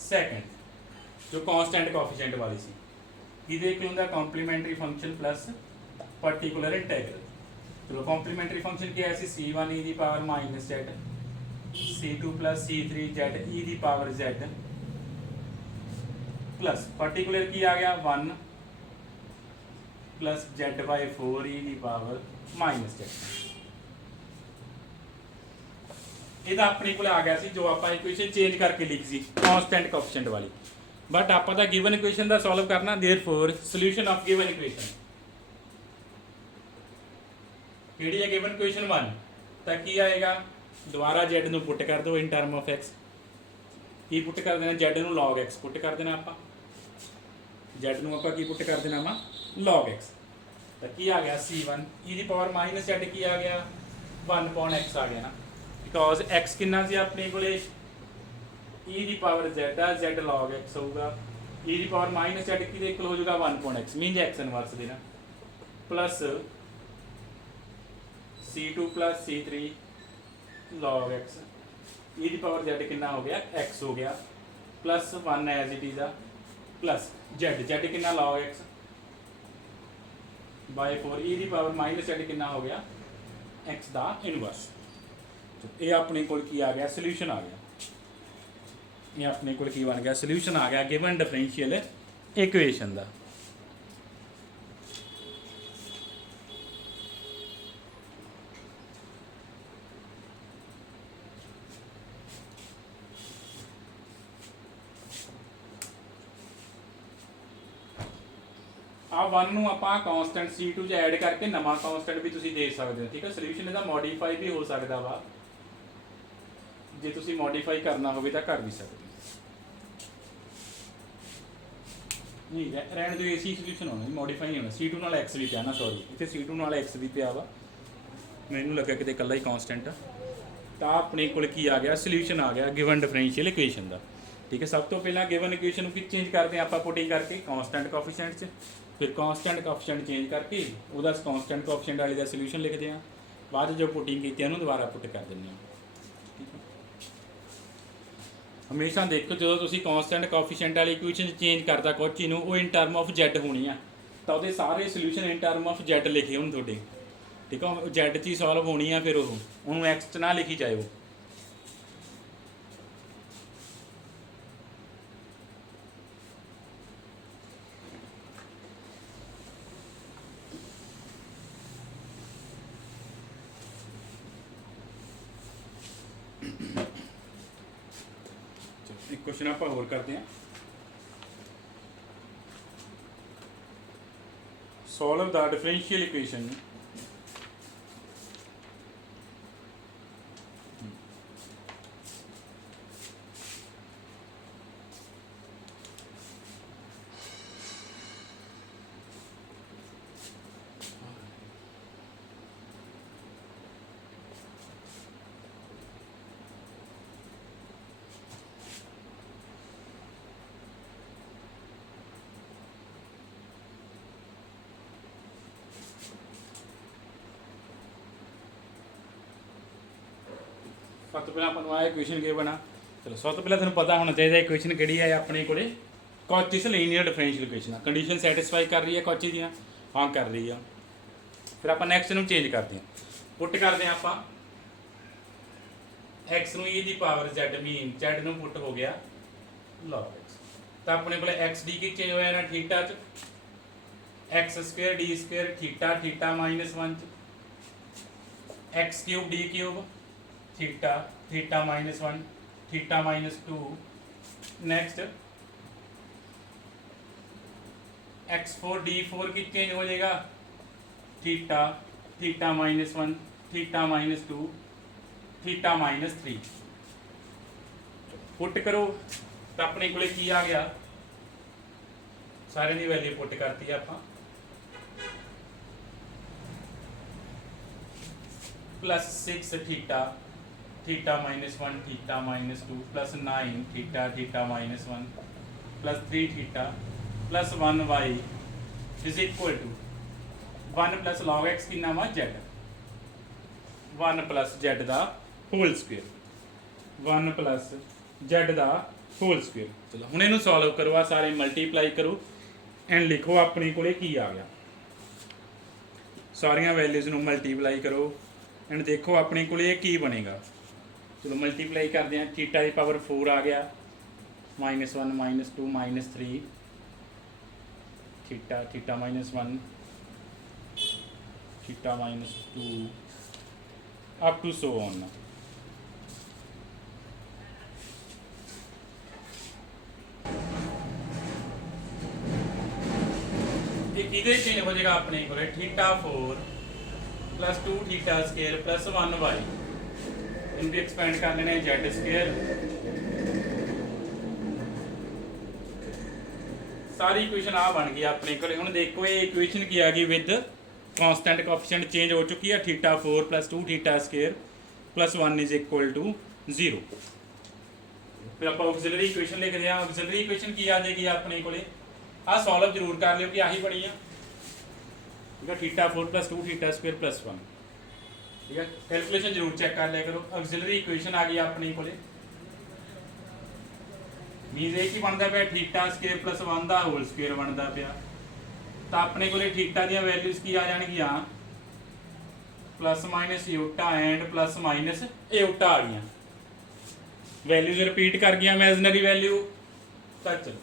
सैकेंड जो कांस्टेंट कोएफिशिएंट वाली सी, इहदे की हुंदा कॉम्प्लीमेंटरी फंक्शन प्लस पार्टिकुलर इंटैगरल। चलो कॉम्प्लीमेंटरी फंक्शन क्या है सी c1 e की power -z, c2 + c3z e की पावर z प्लस पार्टिकुलर की आ गया 1 प्लस z/4e की पावर -z। ਇਹਦਾ ਆਪਣੇ ਕੋਲ ਆ ਗਿਆ ਸੀ ਜੋ ਆਪਾਂ ਇਕੁਏਸ਼ਨ ਚੇਂਜ ਕਰਕੇ ਲਿਖੀ ਸੀ ਕਾਂਸਟੈਂਟ ਕੋਐਫੀਸ਼ੀਐਂਟ ਵਾਲੀ, ਬਟ ਆਪਾਂ ਤਾਂ ਗਿਵਨ ਇਕੁਏਸ਼ਨ ਦਾ ਸੋਲਵ ਕਰਨਾ, therefore solution of given equation ਕਿਹੜੀ ਹੈ ਗਿਵਨ ਇਕੁਏਸ਼ਨ 1, ਤਾਂ ਕੀ ਆਏਗਾ दोबारा z ਨੂੰ ਪੁੱਟ ਕਰ ਦਿਓ ਇਨ ਟਰਮ ਆਫ x। ਕੀ ਪੁੱਟ ਕਰ ਦੇਣਾ z ਨੂੰ log x ਪੁੱਟ ਕਰ ਦੇਣਾ ਆਪਾਂ, z ਨੂੰ ਆਪਾਂ ਕੀ ਪੁੱਟ ਕਰ ਦੇਣਾ ਵਾ log x। तो की आ गया C1 e दी पावर माइनस Z की आ गया 1/x आ गया ना बिकॉज x कितना सी अपने को e दी पावर Z आ Z log x होगा e दी पावर माइनस Z की इक्वल हो जाएगा 1/x मीन x इनवर्स देना plus C2 plus C3 log x e दी पावर Z कितना हो गया x हो गया प्लस 1 एज इट इज आ प्लस Z कितना log x बाय 4 e दी पावर माइनस Z कितना हो गया x दा इनवर्स ये अपने को की आ गया सोल्यूशन आ गया ये अपने को की बन गया सोल्यूशन आ गया गिवन डिफरेंशियल इक्वेशन दा ਆ 1 ਨੂੰ ਆਪਾਂ ਕਾਂਸਟੈਂਟ C2 ਚ ਐਡ ਕਰਕੇ ਨਵਾਂ ਕਾਂਸਟੈਂਟ ਵੀ ਤੁਸੀਂ ਦੇ ਸਕਦੇ ਹੋ ਠੀਕ ਹੈ ਸੋਲੂਸ਼ਨ ਇਹਦਾ ਮੋਡੀਫਾਈ ਵੀ ਹੋ ਸਕਦਾ ਵਾ ਜੇ ਤੁਸੀਂ ਮੋਡੀਫਾਈ ਕਰਨਾ ਹੋਵੇ ਤਾਂ ਕਰ ਵੀ ਸਕਦੇ ਹੋ ਨਹੀਂ ਰਹਿਣ ਦਿਓ ਇਸੀ ਸੋਲੂਸ਼ਨ ਹੋਣਾ ਮੋਡੀਫਾਈ ਨਹੀਂ ਹੋਣਾ C2 ਨਾਲ x ਵੀ ਪਿਆ ਨਾ ਸੌਰੀ ਇੱਥੇ C2 ਨਾਲ x ਵੀ ਪਿਆ ਵਾ ਮੈਨੂੰ ਲੱਗਾ ਕਿਤੇ ਇਕੱਲਾ ਹੀ ਕਾਂਸਟੈਂਟ ਤਾਂ ਆਪਣੇ ਕੋਲ ਕੀ ਆ ਗਿਆ ਸੋਲੂਸ਼ਨ ਆ ਗਿਆ ਗਿਵਨ ਡਿਫਰੈਂਸ਼ੀਅਲ ਇਕੁਏਸ਼ਨ ਦਾ ਠੀਕ ਹੈ ਸਭ ਤੋਂ ਪਹਿਲਾਂ ਗਿਵਨ ਇਕੁਏਸ਼ਨ ਨੂੰ ਕਿ ਚੇਂਜ ਕਰਦੇ ਆਪਾਂ ਪੁਟਿੰਗ ਕਰਕੇ ਕਾਂਸਟੈਂਟ ਕੋਐਫੀਸ਼ੀਐਂਟ 'ਚ ਫਿਰ ਕਾਂਸਟੈਂਟ ਕੋਐਫੀਸ਼ੀਐਂਟ ਚੇਂਜ ਕਰਕੇ ਉਹਦਾ ਕਾਂਸਟੈਂਟ ਕੋਐਫੀਸ਼ੀਐਂਟ ਵਾਲੇ ਦਾ ਸੋਲੂਸ਼ਨ ਲਿਖਦੇ ਹਾਂ ਬਾਅਦ ਜੋ ਪੁਟਿੰਗ ਕੀਤੀ ਉਹਨੂੰ ਦੁਬਾਰਾ ਪੁੱਟ ਕਰ ਦਿੰਦੇ ਹਾਂ ਠੀਕ ਹੈ ਹਮੇਸ਼ਾ ਦੇਖੋ ਜਦੋਂ ਤੁਸੀਂ ਕਾਂਸਟੈਂਟ ਕੋਐਫੀਸ਼ੀਐਂਟ ਵਾਲੀ ਇਕੁਏਸ਼ਨ ਚੇਂਜ ਕਰਦਾ ਕੋਈ ਚੀਜ਼ ਨੂੰ ਉਹ ਇਨ ਟਰਮ ਆਫ z ਹੋਣੀ ਆ ਤਾਂ ਉਹਦੇ ਸਾਰੇ solution in term of z ਲਿਖੇ ਹੋਣ ਤੁਹਾਡੇ ਠੀਕ ਆ z 'ਚ ਹੀ ਸੋਲਵ ਹੋਣੀ ਆ ਫਿਰ ਉਹਨੂੰ x 'ਚ ਨਾ ਲਿਖੀ ਜਾਇਓ एक क्वेश्चन आप और करते हैं सॉल्व द डिफरेंशियल इक्वेशन सब तो पहले अपन आया इक्वेशन के बना चलो सब तो पहले तुम पता होना चाहिए इक्वेशन कि है अपने को Cauchy's linear differential equation condition satisfy कर रही है कॉची दी हाँ कर रही है फिर आप नैक्सट में चेंज करते हैं पुट करते हैं आप एक्स में ई दी पावर Z मीन Z में पुट हो गया log x तो अपने को एक्स डी की चेंज होया ना थीटा च x square D square theta theta -1 x cube D cube theta theta -1 theta -2 next x4 d4 की चेंज हो जाएगा theta theta -1 theta -2 theta -3 put करो तो अपने को की आ गया सारे की वैल्यू पुट करती है आप +6 theta theta -1 theta -2 +9 theta theta -1 +3 theta +1 y is equal to 1 + log x कितना वा z 1 + z दा होल स्क्वायर 1 + z दा होल स्क्वायर चलो हुण इहनूं सॉल्व करो आ सारे मल्टीप्लाई करो एंड लिखो अपने कोले की आ गया सारियां वैल्यूज़ नूं मल्टीप्लाई करो एंड देखो अपने कोले की बनेगा चलो मल्टीप्लाई करते हैं थीटा की पावर 4 आ गया -1 -2 -3 theta theta -1 theta -2 up to so on किधे चेंज हो जाएगा अपने को थीटा 4 +2 थीटा स्क्वायर +1 y इन भी एक्सपेंड कर लेने Z स्क्वायर सारी इक्वेशन आ बन गई अपने को हुण देखो ये इक्वेशन की आ गई विद कांस्टेंट कोएफिशिएंट चेंज हो चुकी है थीटा 4 + 2 थीटा स्क्वेयर + 1 = 0। फिर आप ऑक्सिलरी इक्वेशन लिखते हैं। ऑक्सिलरी इक्वेशन की आ जाएगी अपने को आ सॉल्व जरूर कर लियो कि आही बनी है, ठीक है। थीटा 4 + 2 थीटा स्क्वेयर + 1, ठीक है। कैलकुलेशन जरूर चेक कर लिया करो। ऑक्सिलरी इक्वेशन आ गई अपने को मीन ये की बनता पाया थीटा स्क्वेयर + 1 का होल स्क्वेयर बनता पाया। तो अपने को थीटा दी वैल्यूज की आ जाएगी +- यूटा एंड +- यूटा आ गई। वैल्यूज रिपीट कर गया इमेजनरी वैल्यू। तो चलो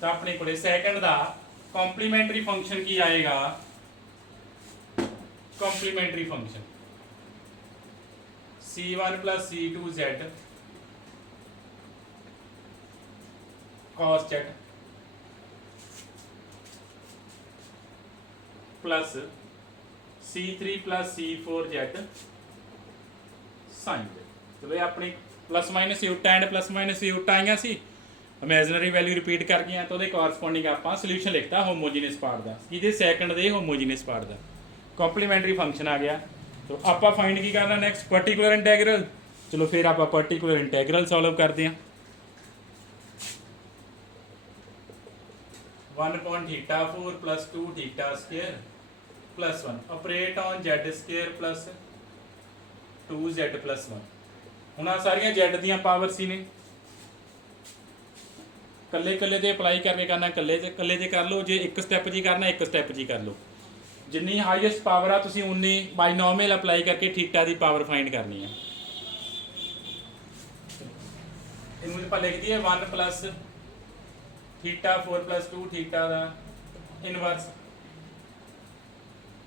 तो अपने को सैकंड का कॉम्प्लीमेंटरी फंक्शन की आएगा। Complementary function C1 + C2Z cos Z plus C3 + C4Z sin Z। चलो ये अपनी +- यूटा एंड +- यूटा आईਆਂ ਸੀ, ਇਮੇਜਨਰੀ ਵੈਲਿਊ ਰਿਪੀਟ ਕਰ ਗਈਆਂ। तो ਉਹਦੇ ਕੋਰਸਪੋਂਡਿੰਗ ਆਪਾਂ ਸੋਲੂਸ਼ਨ ਲਿਖਤਾ ਹੋਮੋਜੀਨਸ ਪਾਰਟ ਦਾ, ਕਿਹਦੇ ਸੈਕੰਡ ਦੇ ਹੋਮੋਜੀਨਸ ਪਾਰਟ ਦਾ ਕੰਪਲੀਮੈਂਟਰੀ ਫੰਕਸ਼ਨ ਆ ਗਿਆ। तो ਆਪਾਂ ਫਾਈਂਡ ਕੀ ਕਰਨਾ ਨੈਕਸਟ ਪਾਰਟਿਕੂਲਰ ਇੰਟੈਗਰਲ। ਚਲੋ ਫਿਰ ਆਪਾਂ ਪਾਰਟਿਕੂਲਰ ਇੰਟੈਗਰਲ ਸੋਲਵ ਕਰਦੇ ਹਾਂ। 1/θ4 + 2 θ square + 1 operate on Z square + 2Z + 1। ਹੁਣ ਆ ਸਾਰੀਆਂ Z ਦੀਆਂ ਪਾਵਰ ਸੀ ਨੇ, ਕੱਲੇ ਕੱਲੇ ਤੇ ਅਪਲਾਈ ਕਰਕੇ ਕਰਨਾ, ਕੱਲੇ ਤੇ ਕਰ ਲਓ। ਜੇ ਇੱਕ ਸਟੈਪ ਜੀ ਕਰਨਾ ਇੱਕ ਸਟੈਪ ਜੀ ਕਰ ਲਓ। ਜਿੰਨੀ ਹਾਈਐਸਟ ਪਾਵਰ ਆ ਤੁਸੀਂ ਉਨੀ ਬਾਈਨੋਮੀਅਲ ਅਪਲਾਈ ਕਰਕੇ ਥੀਟਾ ਦੀ ਪਾਵਰ ਫਾਈਂਡ ਕਰਨੀ ਹੈ। ਇਹਨੂੰ ਆਪਾਂ ਲਿਖ ਦਈਏ 1 + θ4 + 2 θ ਦਾ ਇਨਵਰਸ।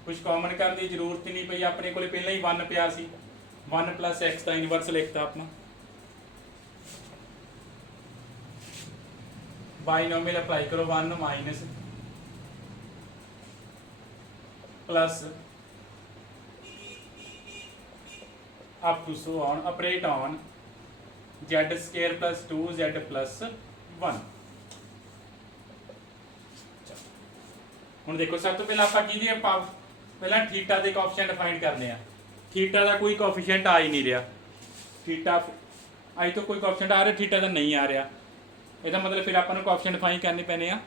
ਕੁਝ ਕਾਮਨ ਕਰਨ ਦੀ ਜ਼ਰੂਰਤ ਹੀ ਨਹੀਂ ਪਈ, ਆਪਣੇ ਕੋਲ ਪਹਿਲਾਂ ਹੀ 1 ਪਿਆ ਸੀ। 1 + x ਦਾ ਇਨਵਰਸ ਲਿਖਤਾ ਆਪਣਾ। बाइनोमियल अप्लाई करो 1 minus plus up to so on operate on Z square + 2Z + 1। ਹੁਣ ਦੇਖੋ ਸਭ ਤੋਂ ਪਹਿਲਾਂ ਆਪਾਂ ਕੀ ਦੀ ਪਹਿਲਾਂ ਥੀਟਾ ਦੇ ਕੋਐਫੀਸ਼ੀਐਂਟ ਫਾਈਂਡ ਕਰਨੇ ਆ। ਥੀਟਾ ਦਾ ਕੋਈ ਕੋਐਫੀਸ਼ੀਐਂਟ ਆ ਹੀ ਨਹੀਂ ਰਿਹਾ। ਥੀਟਾ आई तो कोई कोएफिशिएंट आ रहा, थीटा ਦਾ ਨਹੀਂ ਆ ਰਿਹਾ। ਇਹਦਾ ਮਤਲਬ ਫਿਰ ਆਪਾਂ ਨੂੰ ਕੋਐਫੀਸ਼ੀਐਂਟ ਫਾਈਂਡ ਕਰਨੇ ਪੈਣੇ ਆ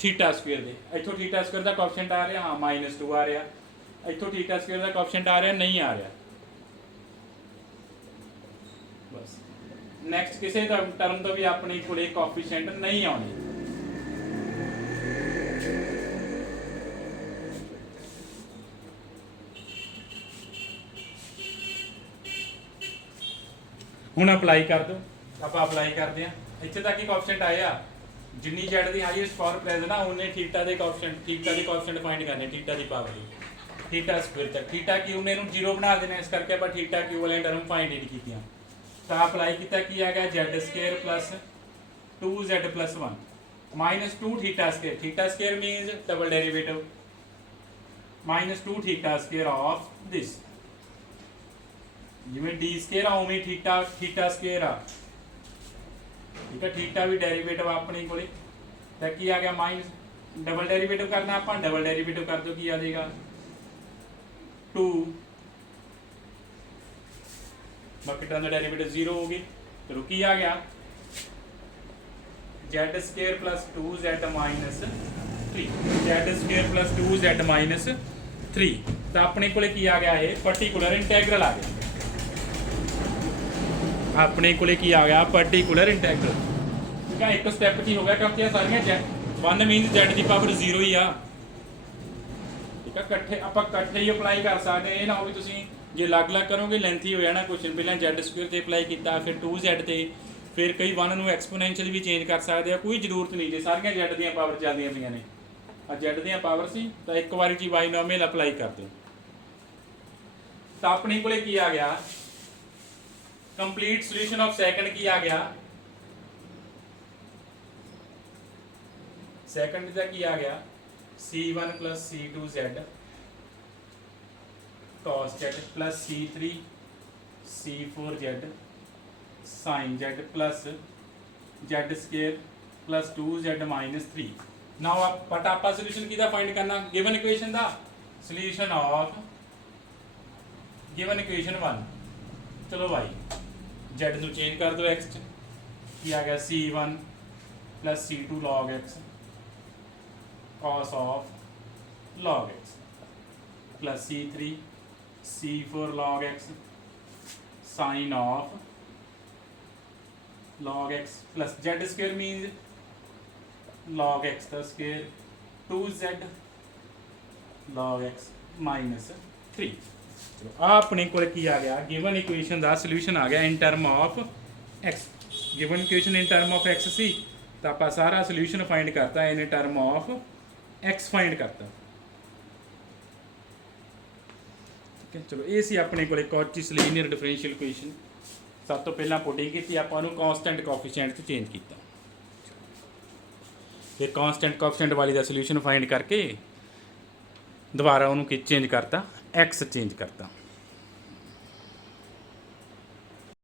ਥੀਟਾ ਸਕੁਅਰ ਦੇ। ਇੱਥੋਂ ਥੀਟਾ ਸਕੁਅਰ ਦਾ ਕੋਐਫੀਸ਼ੀਐਂਟ ਆ ਰਿਹਾ, ਹਾਂ -2 ਆ ਰਿਹਾ। ਇੱਥੋਂ ਥੀਟਾ ਸਕੁਅਰ ਦਾ ਕੋਐਫੀਸ਼ੀਐਂਟ ਆ ਰਿਹਾ, ਨਹੀਂ ਆ ਰਿਹਾ। ਬਸ ਨੈਕਸਟ ਕਿਸੇ ਦਾ ਟਰਮ ਤੋਂ ਵੀ ਆਪਣੇ ਕੋਲੇ ਕੋਐਫੀਸ਼ੀਐਂਟ ਨਹੀਂ ਆਉਣੇ। ਹੁਣ ਅਪਲਾਈ ਕਰ ਦਿਓ। ਆਪਾਂ ਅਪਲਾਈ ਕਰਦੇ ਹਾਂ। ਇੱਥੇ ਤੱਕ ਹੀ ਕੋਐਫੀਸ਼ੀਐਂਟ ਆਇਆ। ਜਿੰਨੀ Z ਦੀ ਹਾਈਐਸਟ ਪਾਵਰ ਪ੍ਰੈਜ਼ੈਂਟ ਆ ਉਹਨੇ ਥੀਟਾ ਦੇ ਕੋਐਫੀਸ਼ੀਐਂਟ ਫਾਈਂਡ ਕਰਨੇ, ਥੀਟਾ ਦੀ ਪਾਵਰ ਥੀਟਾ ਸਕੁਅਰ ਤੱਕ। ਥੀਟਾ ਕਿਊਬ ਨੇ ਇਹਨੂੰ 0 ਬਣਾ ਦੇਣਾ, ਇਸ ਕਰਕੇ ਆਪਾਂ ਥੀਟਾ ਕਿਊਬ ਵਾਲੀਆਂ ਟਰਮ ਫਾਈਂਡ ਹੀ ਨਹੀਂ ਕੀਤੀਆਂ। ਤਾਂ ਅਪਲਾਈ ਕੀਤਾ ਕੀ ਆ ਗਿਆ Z square + 2Z + 1 -2 θ square. Theta square minus double derivative -2 θ square of this. ਜਿਵੇਂ d ਸਕੁਅਰ ਆ ਉਵੇਂ ਥੀਟਾ ਸਕੁਅਰ ਆ, ठीक है। थीटा भी डेरिवेटिव अपने को की आ गया माइनस, डबल डेरिवेटिव करना आप डबल डेरिवेटिव कर दो की आ जाएगा 2, बाकी टर्म डेरिवेटिव 0 होगी। तो की आ गया Z square + 2Z - 3 Z square + 2Z - 3। तो अपने को की आ गया है पर्टिकुलर इंटैग्रल आ गया। अपने को की आ गया पर्टिकुलर इंटैग्रल, ठीक है। एक स्टैप ही हो गया क्योंकि सारियां 1 मीन Z की पावर 0 ही आ, ठीक है। कट्ठे आप कट्ठे ही अप्लाई कर सकते हैं। ये ना हो भी तुसीं जे अलग अलग करोगे लेंथी हो जाना क्वेश्चन। पहले Z स्क्वायर से अप्लाई किया, फिर 2Z से, फिर कई 1 ਨੂੰ एक्सपोनेंशियल भी चेंज कर सकते हैं। कोई जरूरत नहीं, जो सारियां Z ਦੀਆਂ पावर चलदियां पईयां ने आ Z ਦੀਆਂ पावर सी तो एक बार जी बाइनोमियल अप्लाई कर दो। तो अपने को की आ गया कंप्लीट सॉल्यूशन ऑफ सेकंड की आ गया। सेकंड का की आ गया C1 + C2Z cos Z + C3 C4Z sin Z + Z square + 2Z - 3। Now आप बट आप सॉल्यूशन किदा फाइंड करना गिवन इक्वेशन दा ਸੋਲੂਸ਼ਨ ਆਫ ਗਿਵਨ ਇਕੁਏਸ਼ਨ 1। ਚਲੋ ਭਾਈ z ਨੂੰ ਚੇਂਜ ਕਰ ਦਿਓ x ਚ, ਕੀ ਆ ਗਿਆ c1 plus c2 log x cos of log x plus c3 c4 log x sin of log x plus z square means log x the square 2z log x minus 3। ਚਲੋ ਆ ਆਪਣੇ ਕੋਲ ਕੀ ਆ ਗਿਆ, given equation ਦਾ solution ਆ ਗਿਆ in term of x। Given equation in term of x ਸੀ ਤਾਂ ਆਪਾਂ ਸਾਰਾ ਸੋਲੂਸ਼ਨ ਫਾਈਂਡ ਕਰਤਾ in term of x find ਕਰਤਾ। ਠੀਕ ਹੈ, ਚਲੋ ਇਹ ਸੀ ਆਪਣੇ ਕੋਲੇ ਕੌਚੀਸ ਲੀਨੀਅਰ ਡਿਫਰੈਂਸ਼ੀਅਲ ਇਕੁਏਸ਼ਨ। ਸਭ ਤੋਂ ਪਹਿਲਾਂ ਪੁੱਟਿੰਗ ਕੀਤੀ, ਆਪਾਂ ਉਹਨੂੰ ਕਾਂਸਟੈਂਟ ਕੋਐਫੀਸ਼ੀਐਂਟ 'ਚ ਚੇਂਜ ਕੀਤਾ। ਫਿਰ ਕਾਂਸਟੈਂਟ ਕੋਐਫੀਸ਼ੀਐਂਟ ਵਾਲੀ ਦਾ ਸੋਲੂਸ਼ਨ ਫਾਈਂਡ ਕਰਕੇ ਦੁਬਾਰਾ ਉਹਨੂੰ ਕੀ ਚੇਂਜ ਕਰਤਾ, x ਚੇਂਜ ਕਰਤਾ।